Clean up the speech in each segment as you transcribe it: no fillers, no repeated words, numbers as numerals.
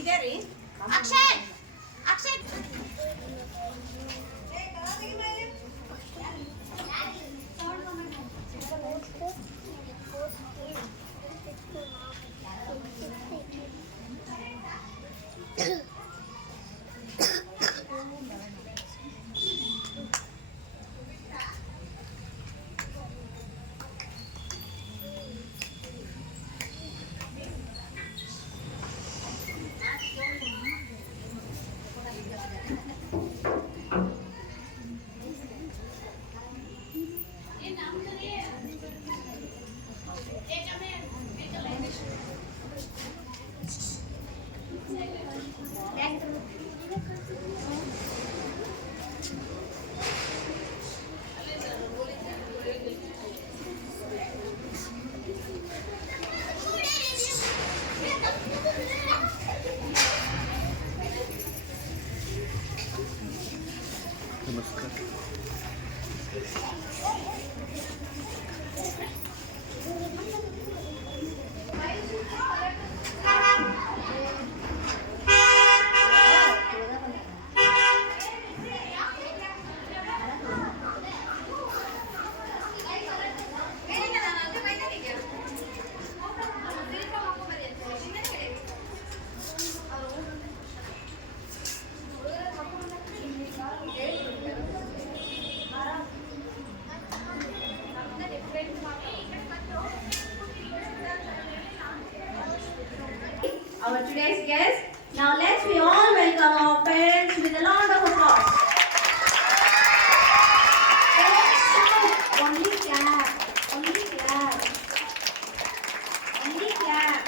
ಇದೆ ರೀ ಅಕ್ಷಯ್ Akshay our today's guest. Now let's we all welcome our parents with a round of applause. Only clap, only clap, only clap.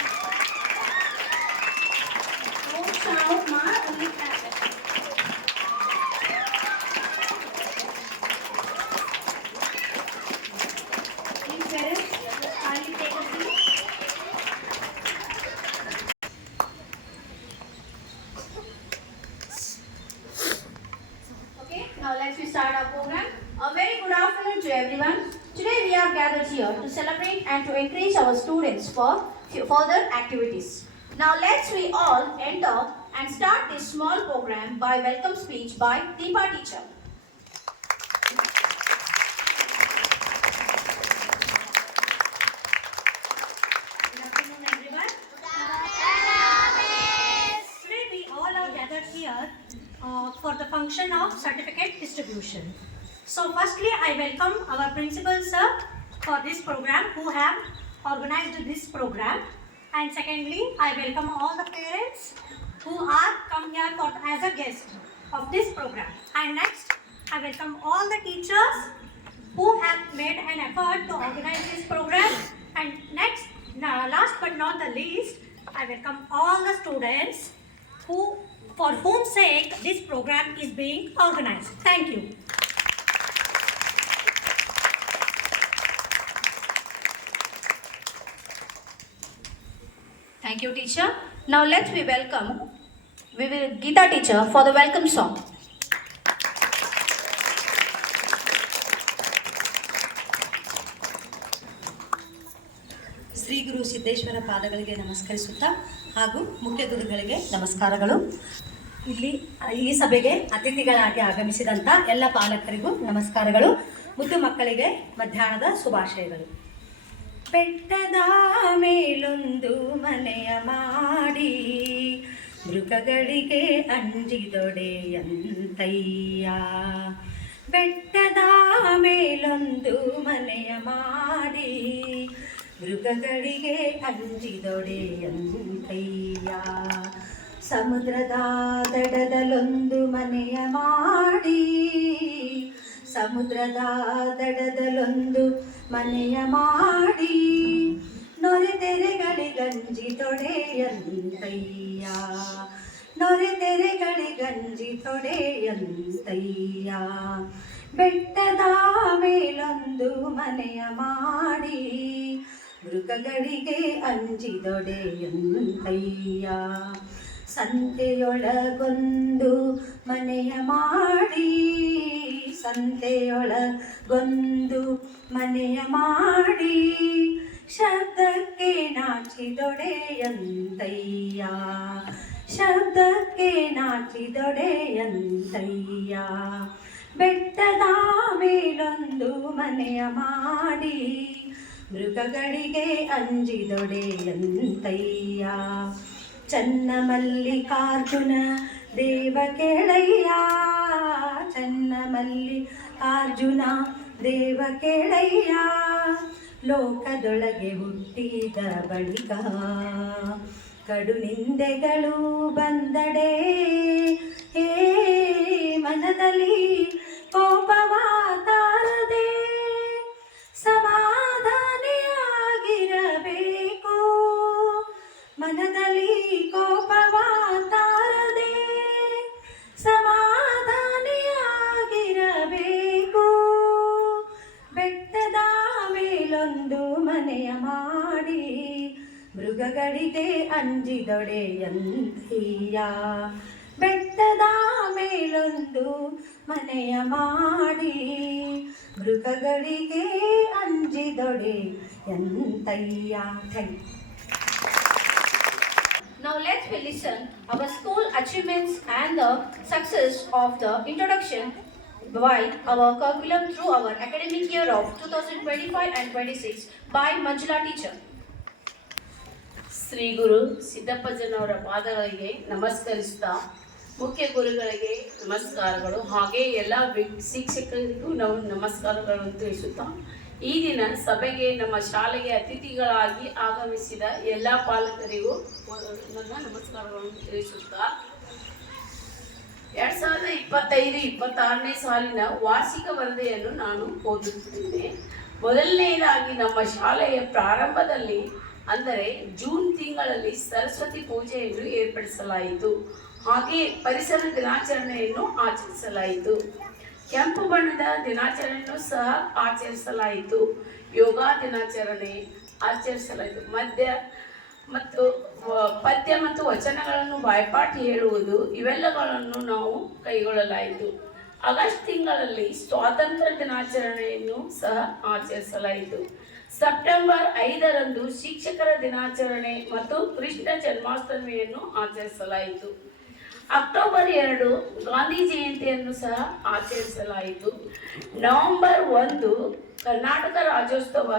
Don't shout, ma, only clap. Please parents, kindly take a seat. Now let's start our program. A very good afternoon to everyone. Today we are gathered here to celebrate and to encourage our students for further activities. Now let's we all enter and start this small program by welcome speech by Deepa teacher. Good afternoon everyone. Today we all are gathered here for the function of certificate distribution. So firstly, I welcome our principal sir for this program who have organized this program, and secondly, I welcome all the parents who are come here for as a guest of this program, and next I welcome all the teachers who have made an effort to organize this program, and next, last but not the least, I welcome all the students who for whom sake this program is being organized. Thank you. Thank you, teacher. Now let's we welcome Geeta teacher for the welcome song. Shri ಗುರು ಸಿದ್ದೇಶ್ವರ ಪಾದಗಳಿಗೆ ನಮಸ್ಕರಿಸುತ್ತಾ ಹಾಗೂ ಮುಖ್ಯ ಗುರುಗಳಿಗೆ ನಮಸ್ಕಾರಗಳು. ಈ ಸಭೆಗೆ ಅತಿಥಿಗಳಾಗಿ ಆಗಮಿಸಿದಂಥ ಎಲ್ಲ ಪಾಲಕರಿಗೂ ನಮಸ್ಕಾರಗಳು. ಮುದ್ದು ಮಕ್ಕಳಿಗೆ ಮಧ್ಯಾಹ್ನದ ಶುಭಾಶಯಗಳು. ಬೆಟ್ಟದ ಮೇಲೊಂದು ಮನೆಯ ಮಾಡಿ ಮೃಗಗಳಿಗೆ ಅಂಜಿದೊಡೆಯಂತಯ್ಯ. ಬೆಟ್ಟದ ಮೇಲೊಂದು ಮನೆಯ ಮಾಡಿ ಮೃಗಗಳಿಗೆ ಅಂಜಿದೊಡೆಯಂತಯ್ಯ. ಸಮುದ್ರದ ದಡದಲ್ಲೊಂದು ಮನೆಯ ಮಾಡಿ ಸಮುದ್ರದ ದಡದಲ್ಲೊಂದು ಮನೆಯ ಮಾಡಿ ನೊರೆತೆರೆಗಳಿಗಂಜಿದೊಡೆಯಂತಯ್ಯ. ನೊರೆತೆರೆಗಳಿಗಂಜಿದೊಡೆಯಂತಯ್ಯ. ಬೆಟ್ಟದ ಮೇಲೊಂದು ಮನೆಯ ಮಾಡಿ ಮೃಗಗಳಿಗೆ ಅಂಜಿದೊಡೆಯಂತಯ್ಯ. ಸಂತೆಯೊಳಗೊಂದು ಮನೆಯ ಮಾಡಿ ಸಂತೆಯೊಳಗೊಂದು ಮನೆಯ ಮಾಡಿ ಶಬ್ದಕ್ಕೆ ನಾಚಿದೊಡೆಯಂತಯ್ಯ. ಶಬ್ದಕ್ಕೆ ನಾಚಿದೊಡೆಯಂತಯ್ಯ. ಬೆಟ್ಟದ ಮೇಲೊಂದು ಮನೆಯ ಮಾಡಿ ಮೃಗಗಳಿಗೆ ಅಂಜಿದೊಡೆಯಂತಯ್ಯ. ಚನ್ನಮಲ್ಲಿಕಾರ್ಜುನ ದೇವ ಕೇಳಯ್ಯ. ಚನ್ನಮಲ್ಲಿಕಾರ್ಜುನ ದೇವ ಕೇಳಯ್ಯ. ಲೋಕದೊಳಗೆ ಹುಟ್ಟಿದ ಬಳಿಕ ಕಡು ನಿಂದೆಗಳು ಬಂದಡೆ ಹೇ ಮನದಲ್ಲಿ ಕೋಪವ ತಾರದೆ ಸಮಾಧಾನಿಯಾಗಿರಬೇಕು. ಮನದಲ್ಲಿ ಕೋಪವ ತಾರದೆ ಸಮಾಧಾನಿಯಾಗಿರಬೇಕು. ಬೆಟ್ಟದ ಮೇಲೊಂದು ಮನೆಯ ಮಾಡಿ ಮೃಗಗಳಿಗೆ ಅಂಜಿದೊಡೆಯಂತಯ್ಯ. ಬೆಟ್ಟದ ಮೇಲೊಂದು ಮನೆಯ ಮಾಡಿ ಮೃಗಗಳಿಗೆ ಅಂಜಿದೊಡೆಯಂತಯ್ಯ. Thank you. Now let's listen our school achievements and the success of the introduction by our curriculum through our academic year of 2025 and 26 by Manjula teacher. ಶ್ರೀ ಗುರು ಸಿದ್ದಪ್ಪಜ್ಜನವರ ಪಾದಗಳಿಗೆ ನಮಸ್ಕರಿಸ್ತಾ ಮುಖ್ಯ ಗುರುಗಳಿಗೆ ನಮಸ್ಕಾರಗಳು, ಹಾಗೆ ಎಲ್ಲ ಶಿಕ್ಷಕರಿಗೂ ನಾವು ನಮಸ್ಕಾರಗಳನ್ನು ತಿಳಿಸುತ್ತಾ ಈ ದಿನ ಸಭೆಗೆ ನಮ್ಮ ಶಾಲೆಗೆ ಅತಿಥಿಗಳಾಗಿ ಆಗಮಿಸಿದ ಎಲ್ಲ ಪಾಲಕರಿಗೂ ನನ್ನ ನಮಸ್ಕಾರಗಳನ್ನು ತಿಳಿಸುತ್ತಾ 2025-26ನೇ ಸಾಲಿನ ವಾರ್ಷಿಕ ವರದಿಯನ್ನು ನಾನು ಓದುತ್ತಿದ್ದೇನೆ. ಮೊದಲನೆಯದಾಗಿ ನಮ್ಮ ಶಾಲೆಯ ಪ್ರಾರಂಭದಲ್ಲಿ ಅಂದರೆ ಜೂನ್ ತಿಂಗಳಲ್ಲಿ ಸರಸ್ವತಿ ಪೂಜೆಯನ್ನು ಏರ್ಪಡಿಸಲಾಯಿತು. ಹಾಗೆಯೇ ಪರಿಸರ ದಿನಾಚರಣೆಯನ್ನು ಆಚರಿಸಲಾಯಿತು. ಕೆಂಪು ಬಣ್ಣದ ದಿನಾಚರಣೆಯನ್ನು ಸಹ ಆಚರಿಸಲಾಯಿತು. ಯೋಗ ದಿನಾಚರಣೆ ಆಚರಿಸಲಾಯಿತು. ಪದ್ಯ ಮತ್ತು ವಚನಗಳನ್ನು ಬಾಯ್ಪಾಠ ಹೇಳುವುದು ಇವೆಲ್ಲಗಳನ್ನು ನಾವು ಕೈಗೊಳ್ಳಲಾಯಿತು. ಆಗಸ್ಟ್ ತಿಂಗಳಲ್ಲಿ ಸ್ವಾತಂತ್ರ್ಯ ದಿನಾಚರಣೆಯನ್ನು ಸಹ ಆಚರಿಸಲಾಯಿತು. ಸೆಪ್ಟೆಂಬರ್ 5ರಂದು ಶಿಕ್ಷಕರ ದಿನಾಚರಣೆ ಮತ್ತು ಕೃಷ್ಣ ಜನ್ಮಾಷ್ಟಮಿಯನ್ನು ಆಚರಿಸಲಾಯಿತು. ಅಕ್ಟೋಬರ್ 2 ಗಾಂಧಿ ಜಯಂತಿಯನ್ನು ಸಹ ಆಚರಿಸಲಾಯಿತು. ನವೆಂಬರ್ 1 ಕರ್ನಾಟಕ ರಾಜ್ಯೋತ್ಸವ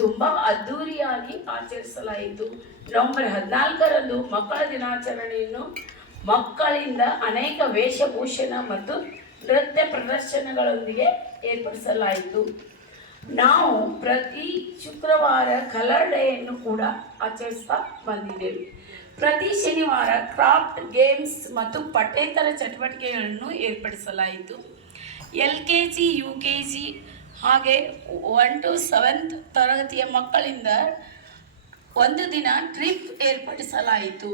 ತುಂಬ ಅದ್ಧೂರಿಯಾಗಿ ಆಚರಿಸಲಾಯಿತು. ನವೆಂಬರ್ 14ರಂದು ಮಕ್ಕಳ ದಿನಾಚರಣೆಯನ್ನು ಮಕ್ಕಳಿಂದ ಅನೇಕ ವೇಷಭೂಷಣ ಮತ್ತು ನೃತ್ಯ ಪ್ರದರ್ಶನಗಳೊಂದಿಗೆ ಏರ್ಪಡಿಸಲಾಯಿತು. ನಾವು ಪ್ರತಿ ಶುಕ್ರವಾರ ಕಲರ್ ಡೇಯನ್ನು ಕೂಡ ಆಚರಿಸ್ತಾ ಬಂದಿದ್ದೇವೆ. ಪ್ರತಿ ಶನಿವಾರ ಕ್ರಾಫ್ಟ್, ಗೇಮ್ಸ್ ಮತ್ತು ಪಠ್ಯೇತರ ಚಟುವಟಿಕೆಗಳನ್ನು ಏರ್ಪಡಿಸಲಾಯಿತು. LKG, UKG ಹಾಗೆ 1 to 7th ತರಗತಿಯ ಮಕ್ಕಳಿಂದ ಒಂದು ದಿನ ಟ್ರಿಪ್ ಏರ್ಪಡಿಸಲಾಯಿತು.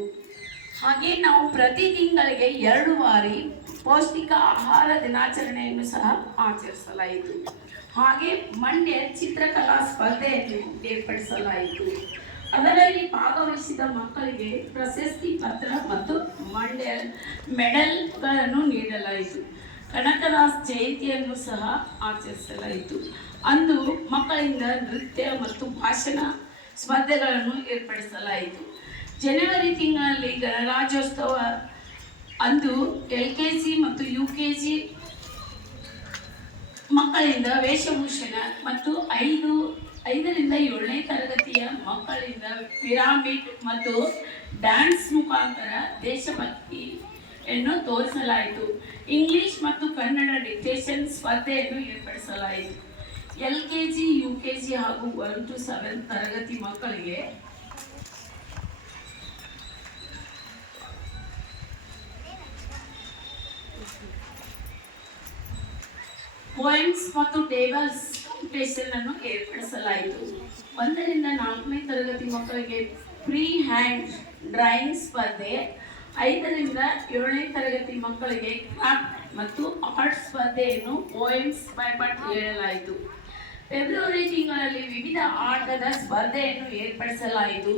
ಹಾಗೆ ನಾವು ಪ್ರತಿ ತಿಂಗಳಿಗೆ 2 ಬಾರಿ ಪೌಷ್ಟಿಕ ಆಹಾರ ದಿನಾಚರಣೆಯನ್ನು ಸಹ ಆಚರಿಸಲಾಯಿತು. ಹಾಗೆ ಮಂಡ್ಯ ಚಿತ್ರಕಲಾ ಸ್ಪರ್ಧೆಯನ್ನು ಏರ್ಪಡಿಸಲಾಯಿತು. ಅದರಲ್ಲಿ ಭಾಗವಹಿಸಿದ ಮಕ್ಕಳಿಗೆ ಪ್ರಶಸ್ತಿ ಪತ್ರ ಮತ್ತು ಮೆಡಲ್ಗಳನ್ನು ನೀಡಲಾಯಿತು. ಕನಕದಾಸ್ ಜಯಂತಿಯನ್ನು ಸಹ ಆಚರಿಸಲಾಯಿತು. ಅಂದು ಮಕ್ಕಳಿಂದ ನೃತ್ಯ ಮತ್ತು ಭಾಷಣ ಸ್ಪರ್ಧೆಗಳನ್ನು ಏರ್ಪಡಿಸಲಾಯಿತು. ಜನವರಿ ತಿಂಗಳಲ್ಲಿ ಗಣರಾಜ್ಯೋತ್ಸವ ಅಂದು LKG ಮತ್ತು UKG ಮಕ್ಕಳಿಂದ ವೇಷಭೂಷಣ ಮತ್ತು 5 5ರಿಂದ 7ನೇ ತರಗತಿಯ ಮಕ್ಕಳಿಂದ ಪಿರಾಮಿಡ್ ಮತ್ತು ಡ್ಯಾನ್ಸ್ ಮುಖಾಂತರ ದೇಶಭಕ್ತಿಯನ್ನು ತೋರಿಸಲಾಯಿತು. ಇಂಗ್ಲಿಷ್ ಮತ್ತು ಕನ್ನಡ ಡಿಕ್ಟೇಷನ್ ಸ್ಪರ್ಧೆಯನ್ನು ಏರ್ಪಡಿಸಲಾಯಿತು. LKG, UKG ಹಾಗೂ 1 to 7 ತರಗತಿ ಮಕ್ಕಳಿಗೆ ಪೋಯಮ್ಸ್ ಮತ್ತು ಟೇಬಲ್ಸ್ ಕಾಂಪಿಟೇಷನ್ ಅನ್ನು ಏರ್ಪಡಿಸಲಾಯಿತು. 1ರಿಂದ 4ನೇ ತರಗತಿ ಮಕ್ಕಳಿಗೆ ಫ್ರೀ ಹ್ಯಾಂಡ್ ಡ್ರಾಯಿಂಗ್ ಸ್ಪರ್ಧೆ, 5ರಿಂದ 7ನೇ ತರಗತಿ ಮಕ್ಕಳಿಗೆ ಕ್ರಾಫ್ಟ್ ಮತ್ತು ಆರ್ಟ್ ಸ್ಪರ್ಧೆಯನ್ನು ಪೋಯಮ್ಸ್ ಬೈಪಾಟ್ ಹೇಳಲಾಯಿತು. ಫೆಬ್ರವರಿ ತಿಂಗಳಲ್ಲಿ ವಿವಿಧ ಆಟದ ಸ್ಪರ್ಧೆಯನ್ನು ಏರ್ಪಡಿಸಲಾಯಿತು.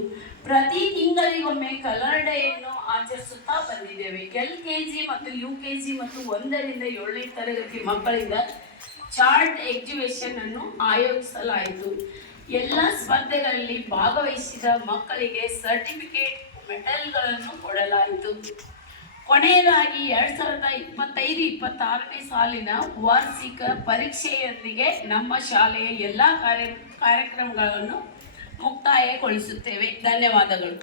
ಪ್ರತಿ ತಿಂಗಳಿಗೊಮ್ಮೆ ಕಲರ್ ಡೇಯನ್ನು ಆಚರಿಸುತ್ತಾ ಬಂದಿದ್ದೇವೆ. LKG ಮತ್ತು UKG ಮತ್ತು 1ರಿಂದ 7ನೇ ತರಗತಿ ಮಕ್ಕಳಿಂದ ಚಾರ್ಟ್ ಎಕ್ಸಿಬಿಷನ್ ಅನ್ನು ಆಯೋಜಿಸಲಾಯಿತು. ಎಲ್ಲ ಸ್ಪರ್ಧೆಗಳಲ್ಲಿ ಭಾಗವಹಿಸಿದ ಮಕ್ಕಳಿಗೆ ಸರ್ಟಿಫಿಕೇಟ್, ಮೆಡಲ್ಗಳನ್ನು ಕೊಡಲಾಯಿತು. ಕೊನೆಯದಾಗಿ 2025-26ನೇ ಸಾಲಿನ ವಾರ್ಷಿಕ ಪರೀಕ್ಷೆಯೊಂದಿಗೆ ನಮ್ಮ ಶಾಲೆಯ ಎಲ್ಲ ಕಾರ್ಯಕ್ರಮಗಳನ್ನು ಮುಕ್ತಾಯಗೊಳಿಸುತ್ತೇವೆ. ಧನ್ಯವಾದಗಳು.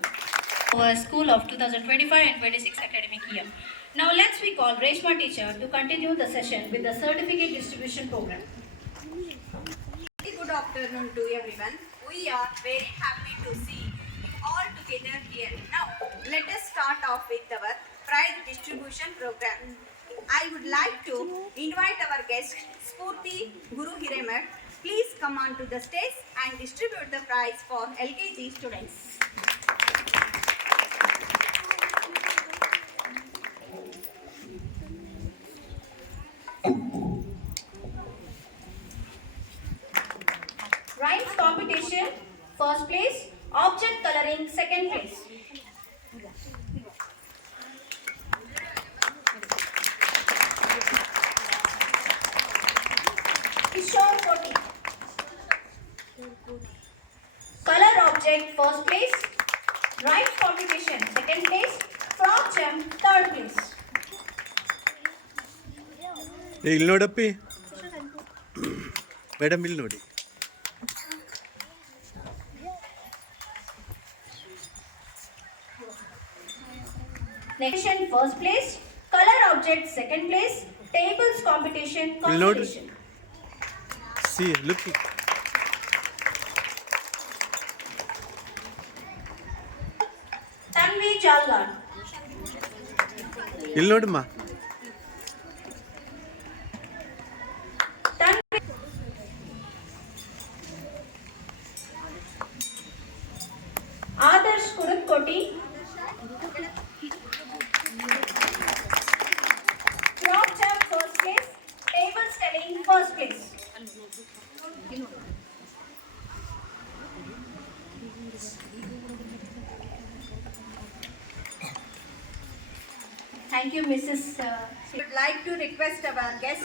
Our school of 2025 and 26 academic year. Now let's we call Reshma teacher to continue the session with the certificate distribution program. Good afternoon to everyone. We are very happy to see you all together here. Now, let us start off with our prize distribution program. I would like to invite our guest, Spurti Guru Hiremat. Please come on to the stage and distribute the prize for LKG students. Rhymes competition, first place. Object coloring, second place. Kishore Koti. Color object, first place. Rhymes competition, second place. Frog jump, third place. ಇಲ್ಲಿ ನೋಡಪ್ಪಿ ಮೇಡಮ್, ಇಲ್ಲಿ ನೋಡಿ. Nation first place, color object second place, tables competition Lord. competition. See, look. Tanvi Jalgar. ಇಲ್ಲಿ ನೋಡಮ್ಮ. Tanvi Adarsh Kurukkoti. Frog jump first place, table telling first place. Thank you, Mrs. I would like to request our guest,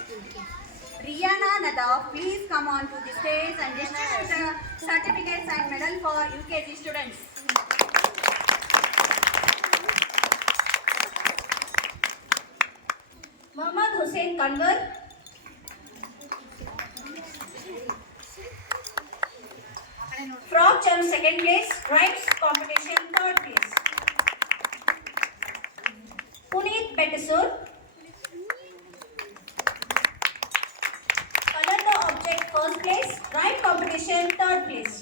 Rihanna Nadav, please come on to the stage and distribute the certificates and medal for UKG students. Muhammad Hussain Kanwar. Frog jump second place, rhymes competition third place. Puneet Betisur. Color the object first place, rhyme competition third place.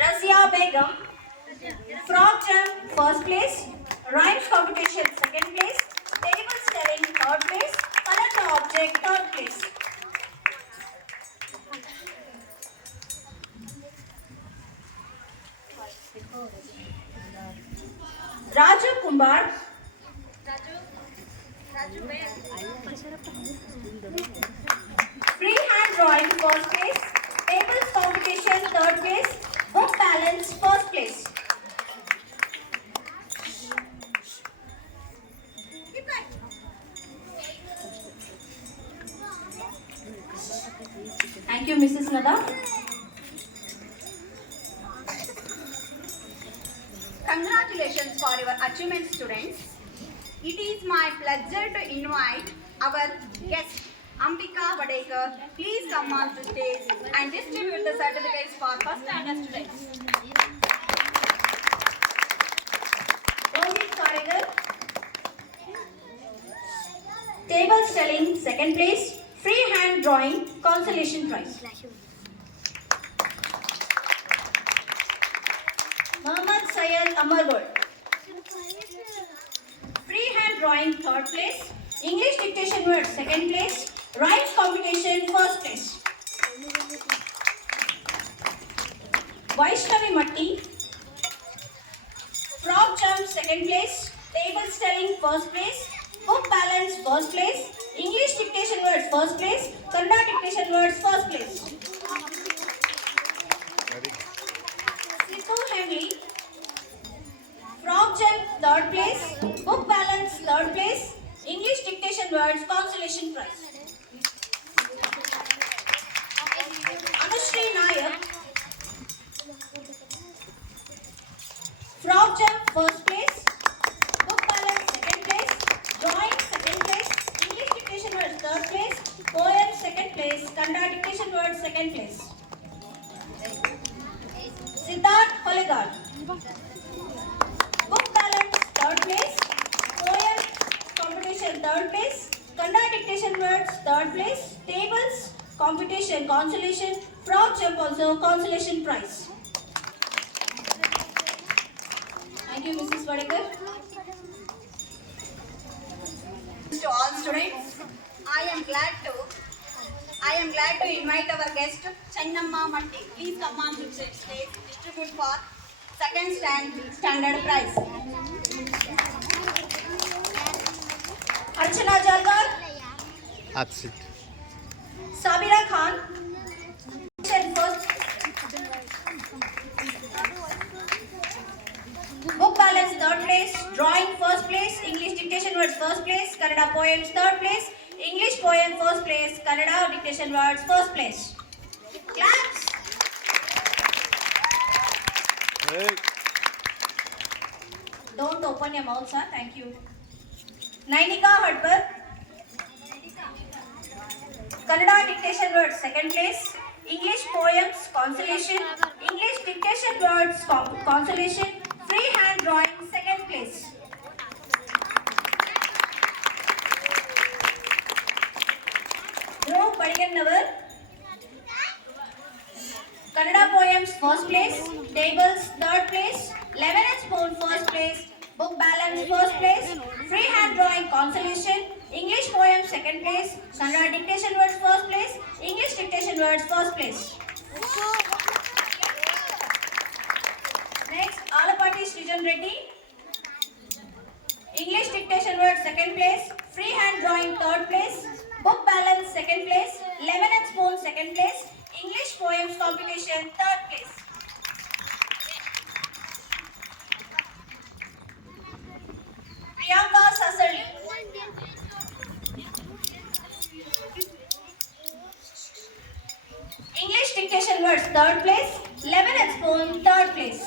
Razia Begum. Frog jump first place, rhymes competition second place, table telling third place, color the object third place. Raju Kumbar. Free hand drawing first place, tables competition third place, book balance first place. Thank you, Mrs. Nada. Congratulations for your achievement, students. It is my pleasure to invite our guest, Ambika Vadekar. Please come on the stage and distribute the certificates for first standard students. Rohit Karegar. Table selling, second place. Free hand drawing, consolation prize. Mohammad Syed Amargod. Free hand drawing, third place. English dictation word, second place. Rhymes competition, first place. Vaishnavi Matti. Frog jump, second place. Table selling, first place. Book balance, first place. English dictation words, first place. Kannada dictation words, first place. Situ Henry. Frog jump, third place. Book balance, third place. English dictation words, consolation prize. Anushri Nayak. Frog jump, first place. Book balance, second place. Drawing, second place. English dictation words, third place. Poem, second place. Kannada dictation words, second place. Siddharth Holegard. Book balance, third place. Poem competition, third place. Kannada dictation words, third place. Tables competition, consolation. Frog jump also, consolation prize. Thank you, Mrs. Vadekar. To all students, I am glad to invite our guest Channamma Matti. Please come on to the stage, distribute for second standard prize. Archana Jalgar. Absent. Sabira Khan. First. Book balance, third place. Drawing, first place. English dictation words, first place. Kannada poems, third place. English poem, first place. Kannada dictation words, first place. Claps. Hey. Don't open your mouth, sir. Thank you. Nainika Hadpar. Kannada dictation words, second place. English poems, consolation. English dictation words, consolation. Free hand drawing, second place. Dhruv Padigannavar. Kannada poems, first place. Tables, third place. Lemon and spoon, first place. Book balance, first place. Free hand drawing, consolation. English poems, second place. Kannada dictation words, first place. English dictation words, first place. Next, Alapati Srijan Reddy. English dictation words, second place. Free hand drawing, third place. Book balance, second place. Lemon and spoon, second place. English poems competition, third place. Priyanka Sasali. English dictation words, third place. Lemon and spoon, third place.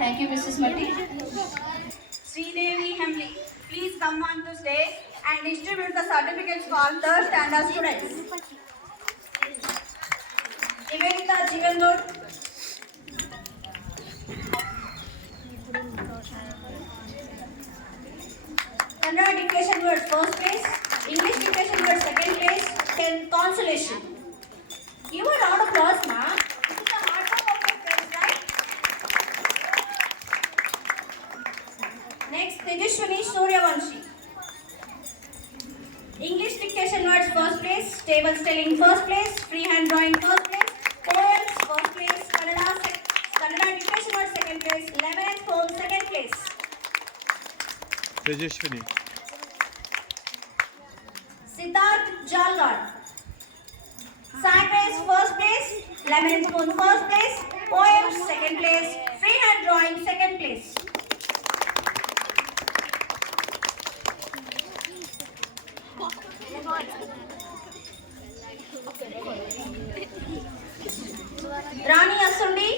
Thank you, Mrs. Matti. Sridevi Hemley. Please come on to stage and distribute the certificates for third standard students. Nivedita Jigandod. Kannada dictation words, first place. English dictation words, second place. Then consolation. You are round of applause, ma. This is the hard work of your friends, right? Next, Tejashwini Suryavanshi. English dictation words, first place. Table spelling, first place. Free hand drawing, first place. Poems, first place. Kannada dictation words, second place. Lemon and spoon, second place. Tejashwini. Siddharth Jalgar. Science first place. Lemon and spoon, first place. Poems, second place. Free hand drawing, second place. Rani Asundi.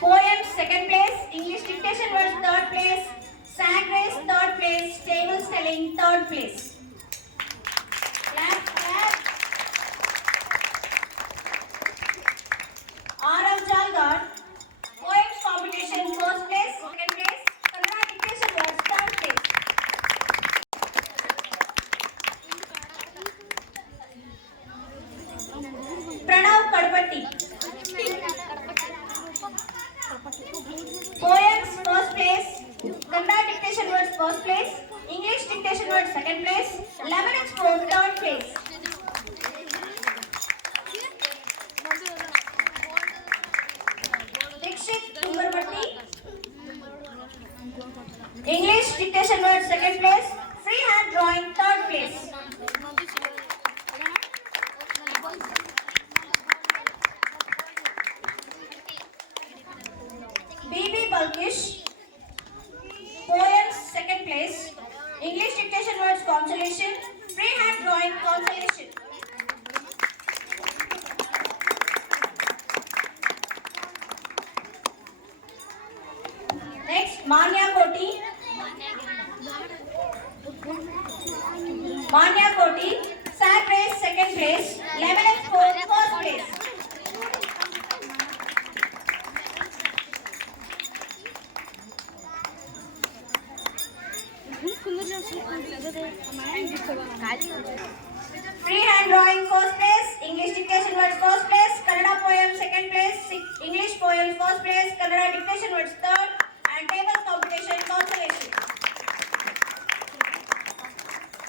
Poems second place, English dictation words third place, sang race third place, table spelling third place. Clap, clap. Arav Jalgar, poems competition first place, second place, Kannada dictation words third place. Pranav Kadpatti. Poems first place, Kannada dictation words first place, English dictation words second place, lemon and spoon third place. Dikshit Kumbarvati. English dictation words second place, freehand drawing third place. BB Balkish, poems second place, English dictation words consolation, freehand drawing consolation. Next, Manya Koti. Manya Koti, sack race second place, lemon and spoon first place. Freehand drawing first place, English dictation words first place, Kannada poem second place, English poem first place, Kannada dictation words third, and table competition consolation.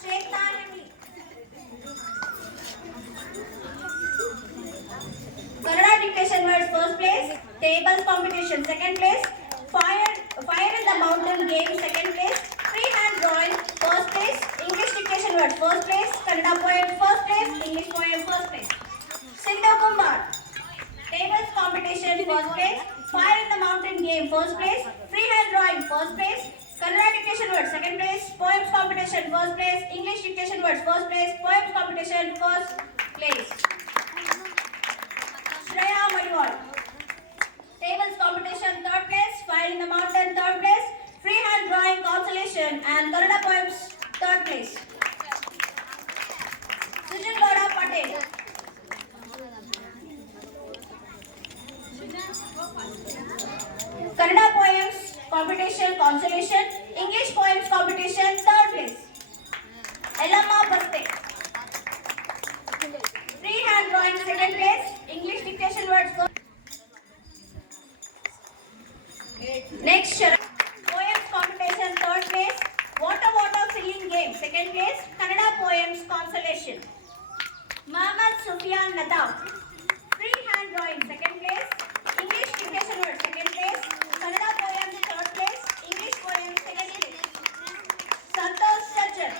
Chaitanya. Kannada dictation words first place, table competition second place, fire in the mountain game second place, freehand drawing first place, English dictation words first place, Kannada poem first place, English poem first place. Sindhu Kumar, tables competition first place, fire in the mountain game first place, freehand drawing first place, Kannada dictation words second place, poems competition first place, English dictation words first place, poems competition first place. Shreya Madiwal, tables competition third place, fire in the mountain third place, freehand drawing consolation, and Kannada poems third place. Sujin Gowda Patel, Kannada poems competition consolation, English poems competition third place. Elamma Baste, freehand drawing second place, English dictation words first. Next, Sharan, poems competition third place, water filling game second place, Kannada poems consolation. Mohammad Sufyan Nadab, freehand drawing second place, English dictation words second place, Kannada poems third place, English poems second place. Santosh Sajjan,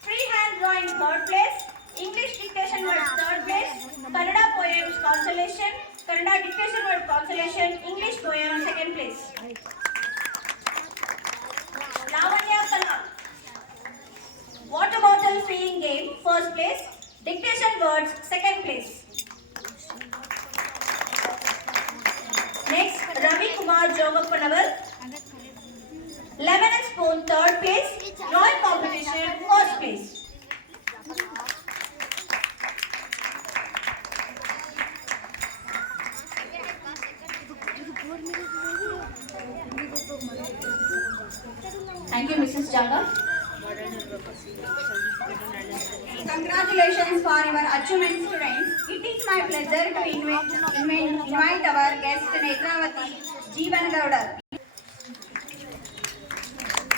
freehand drawing third place, English dictation words third place, Kannada poems consolation, Kannada dictation word consolation, English poem second place. Lavanya Kala, water bottle filling game first place, dictation words second place. Next, Ravi Kumar Jogapanavar, lemon and spoon third place, drawing competition first place. Thank you, Mrs. Jaga. Congratulations for your achievements, students. It is my pleasure to invite our guest Netravati Jeevan Gowda.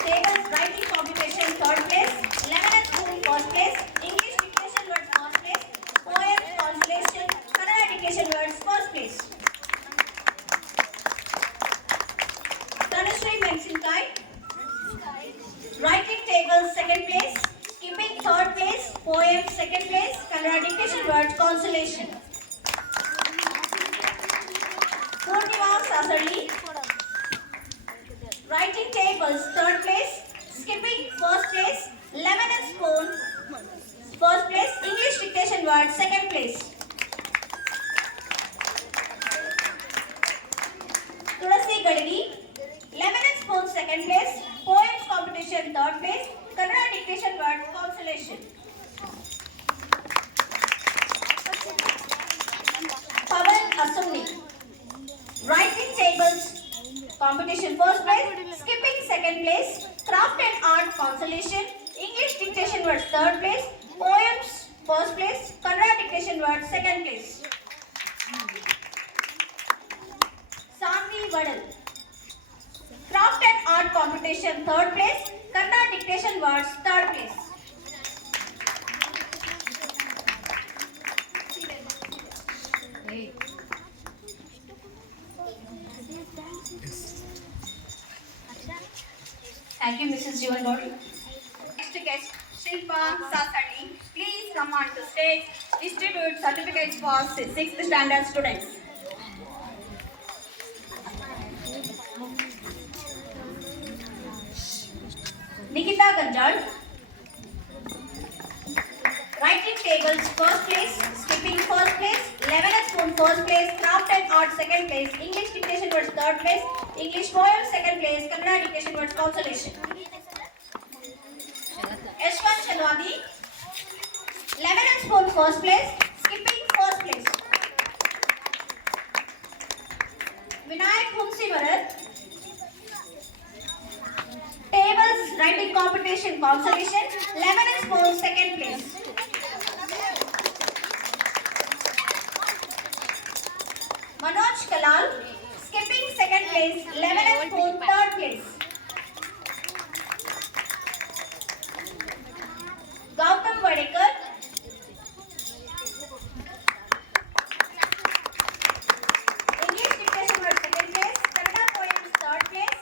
Tables writing competition third place, lemon and spoon first place, English dictation words first place, poems consolation, Kannada dictation words first place. Tanushree Mensinkai, writing table second place, skipping third place, poem second place, Kannada dictation words consolation. Purnima Sasali, Writing tables, third place. Skipping, first place. Lemon and spoon, first place. English dictation word, second place. Tulasi Gadgi, lemon and spoon, second place. Poems competition, third place. Kannada dictation word, consolation. Pawan Asumni, writing tables competition, first place. Skipping, second place. Craft and art, consolation. English dictation words, third place. Poems, first place. Kannada dictation words, second place. Sanvi Vadal, craft and art competition, third place. Kannada dictation words, third place. Thank you, Mrs. Jivan Gauri. Next guest, Shilpa Sasadi. Please come on to stage. Distribute certificates for 6th standard students. Nikita Ganjal, writing tables, first place. Skipping, first place. Lemon and spoon, first place. Craft and art, second place. English dictation words, third place. English poems, second place. Kannada dictation words, consolation. Yashwant Chalwadi, lemon and spoon, first place. Skipping, first place. Vinayak Humsi Bharat, tables writing competition, consolation. Lemon and spoon, second place. Manoj Kalal, skipping, second place. Lemon and spoon, third place. Gautam Vadekar, English dictation word, second place. Kannada poems, third place.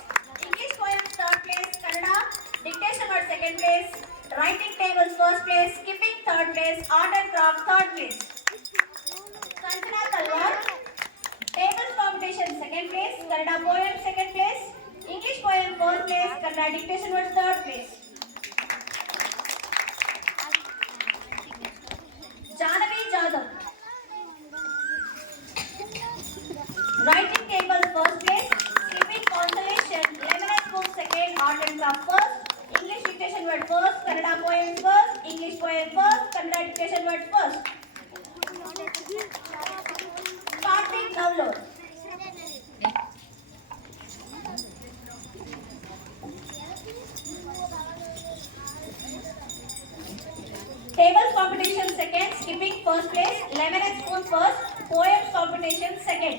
English poems, third place. Kannada dictation word, second place. Writing tables, first place. Skipping, third place. Art and craft, third place. Sanjana Talwar, tables competition, second place. Kannada poem, second place. English poem, first place. Kannada dictation word, third place. Janavi Jadhav, writing tables, first place. Skipping, consolation. Lemon and spoon, second. Art and craft, first. English dictation word, first. Kannada poem, first. English poem, first. Kannada dictation word, first. Karthik Navlur, tables competition, second. Skipping, first place. Lemon and spoon, first. Poems competition, second.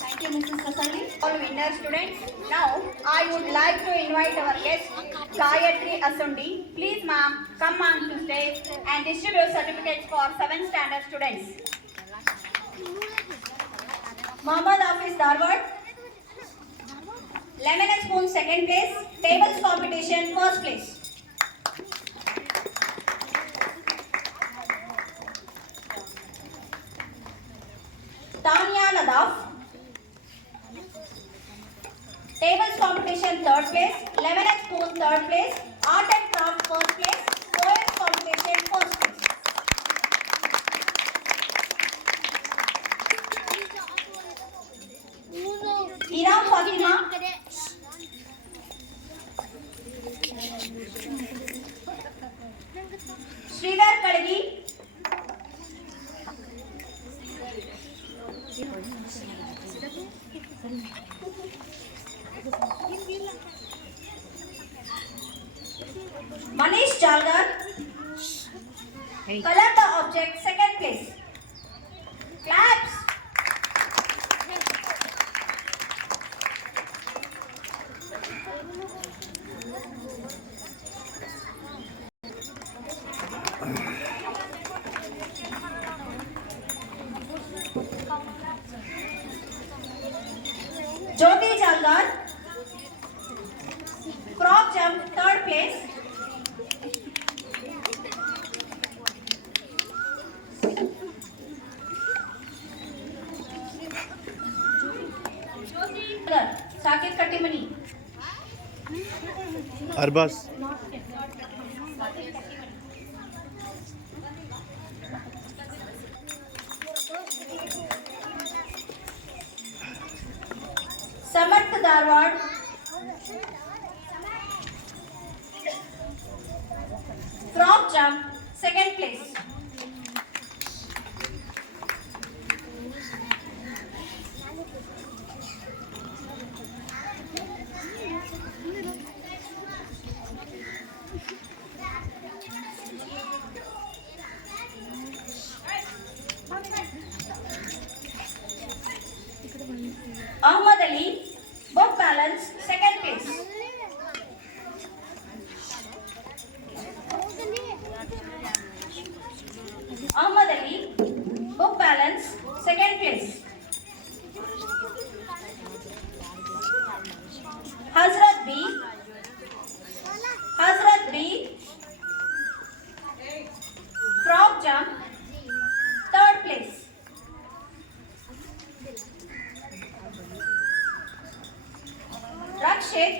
Thank you, Mrs. Sasali. All winner students. Now, I would like to invite our guest, Gayatri Asundi. Please, ma'am, come on to stage and distribute certificates for 7th standard students. Mohammad Hafiz Darwad, lemon and spoon, second place. Tables competition, first place. Tanya Nadaf, tables competition, third place. Lemon and spoon, third place. Art and craft, first place. Poems competition, first place. Iram Fatima, Sridhar Kadgi, Manish Jalgar, color the object, second place. Claps. Jyoti Jalgar, crop jump, third place. Arbaz Samarth Dharwad. Frog jump, second place. Ahmad Ali, book balance, second place. Ahmad Ali, book balance, second place. Hazrat B, frog jump, third place. Rakshit,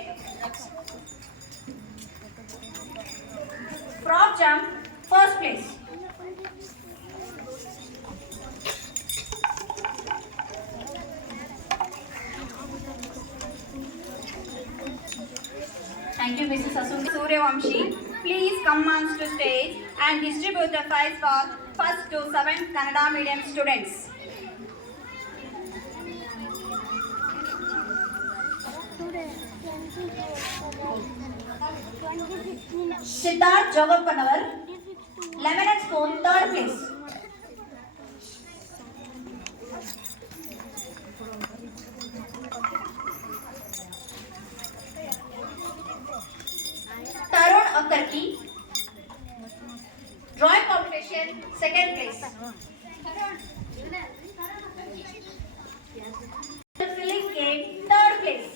frog jump, first place. Thank you, Mrs. Asun. Suryavamshi, please come on to stage and distribute the prize for first to 7th Kannada medium students. Siddharth Jogapanavar, lemon and spoon, third place. Tarun Akkarki, drawing competition, second place. Filling game, third place.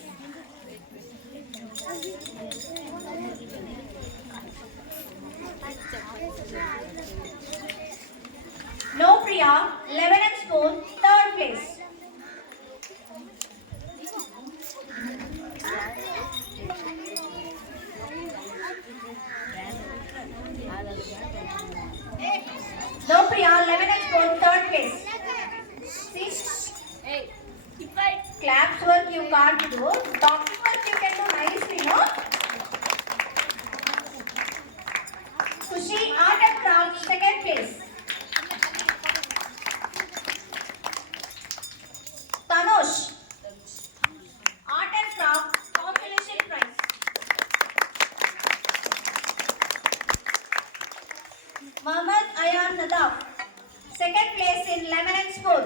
No Priya, lemon and spoon, third place. No Priya, lemon and spoon, third place. See? Claps work you can't do, talking work you can do nicely, no? Khushi, art and craft, second place. Tanush, art and craft, consolation prize. Mohammad Ayan Nadaf, second place in lemon and spoon.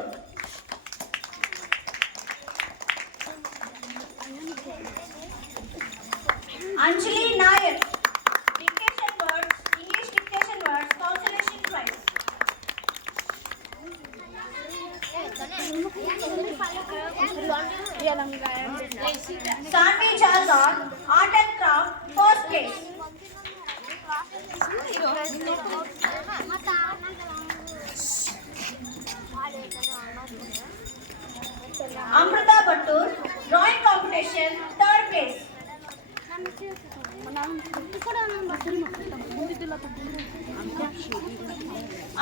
Anjali Nair, dictation words, English dictation words, consolation prize. Sanvi Jalgar, art and craft, first place. Amrita Battur, drawing competition, third place.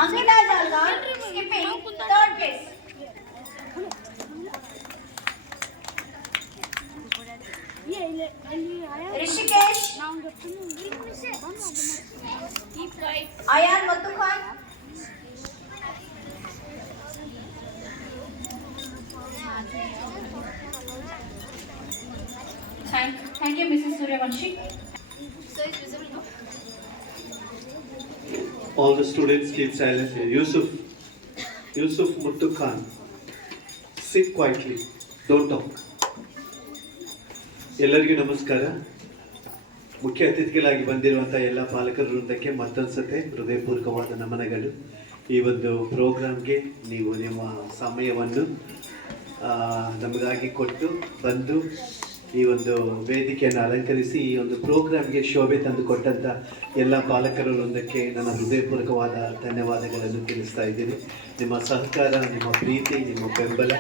Ankita Jalgar, skipping, third place. Rishikesh, Ayan Matukhan, Thank you, Mrs. Suryavanshi. All the students keep silent here. Yusuf Muttu Khan, sit quietly, don't talk. ಎಲ್ಲರಿಗೂ ನಮಸ್ಕಾರ. ಮುಖ್ಯ ಅತಿಥಿಗಳಾಗಿ ಬಂದಿರುವಂಥ ಎಲ್ಲ ಪಾಲಕರ ವೃಂದಕ್ಕೆ ಮತ್ತೊಂದ್ಸತೆ ಹೃದಯಪೂರ್ವಕವಾದ ನಮನಗಳು. ಈ ಒಂದು ಪ್ರೋಗ್ರಾಮ್ಗೆ ನೀವು ನಿಮ್ಮ ಸಮಯವನ್ನು ನಮಗಾಗಿ ಕೊಟ್ಟು ಬಂದು ಈ ಒಂದು ವೇದಿಕೆಯನ್ನು ಅಲಂಕರಿಸಿ ಈ ಒಂದು ಪ್ರೋಗ್ರಾಮ್ಗೆ ಶೋಭೆ ತಂದು ಕೊಟ್ಟಂಥ ಎಲ್ಲ ಪಾಲಕರ ವೃಂದಕ್ಕೆ ನನ್ನ ಹೃದಯಪೂರ್ವಕವಾದ ಧನ್ಯವಾದಗಳನ್ನು ತಿಳಿಸ್ತಾ ಇದ್ದೀನಿ. ನಿಮ್ಮ ಸಹಕಾರ, ನಿಮ್ಮ ಪ್ರೀತಿ, ನಿಮ್ಮ ಬೆಂಬಲ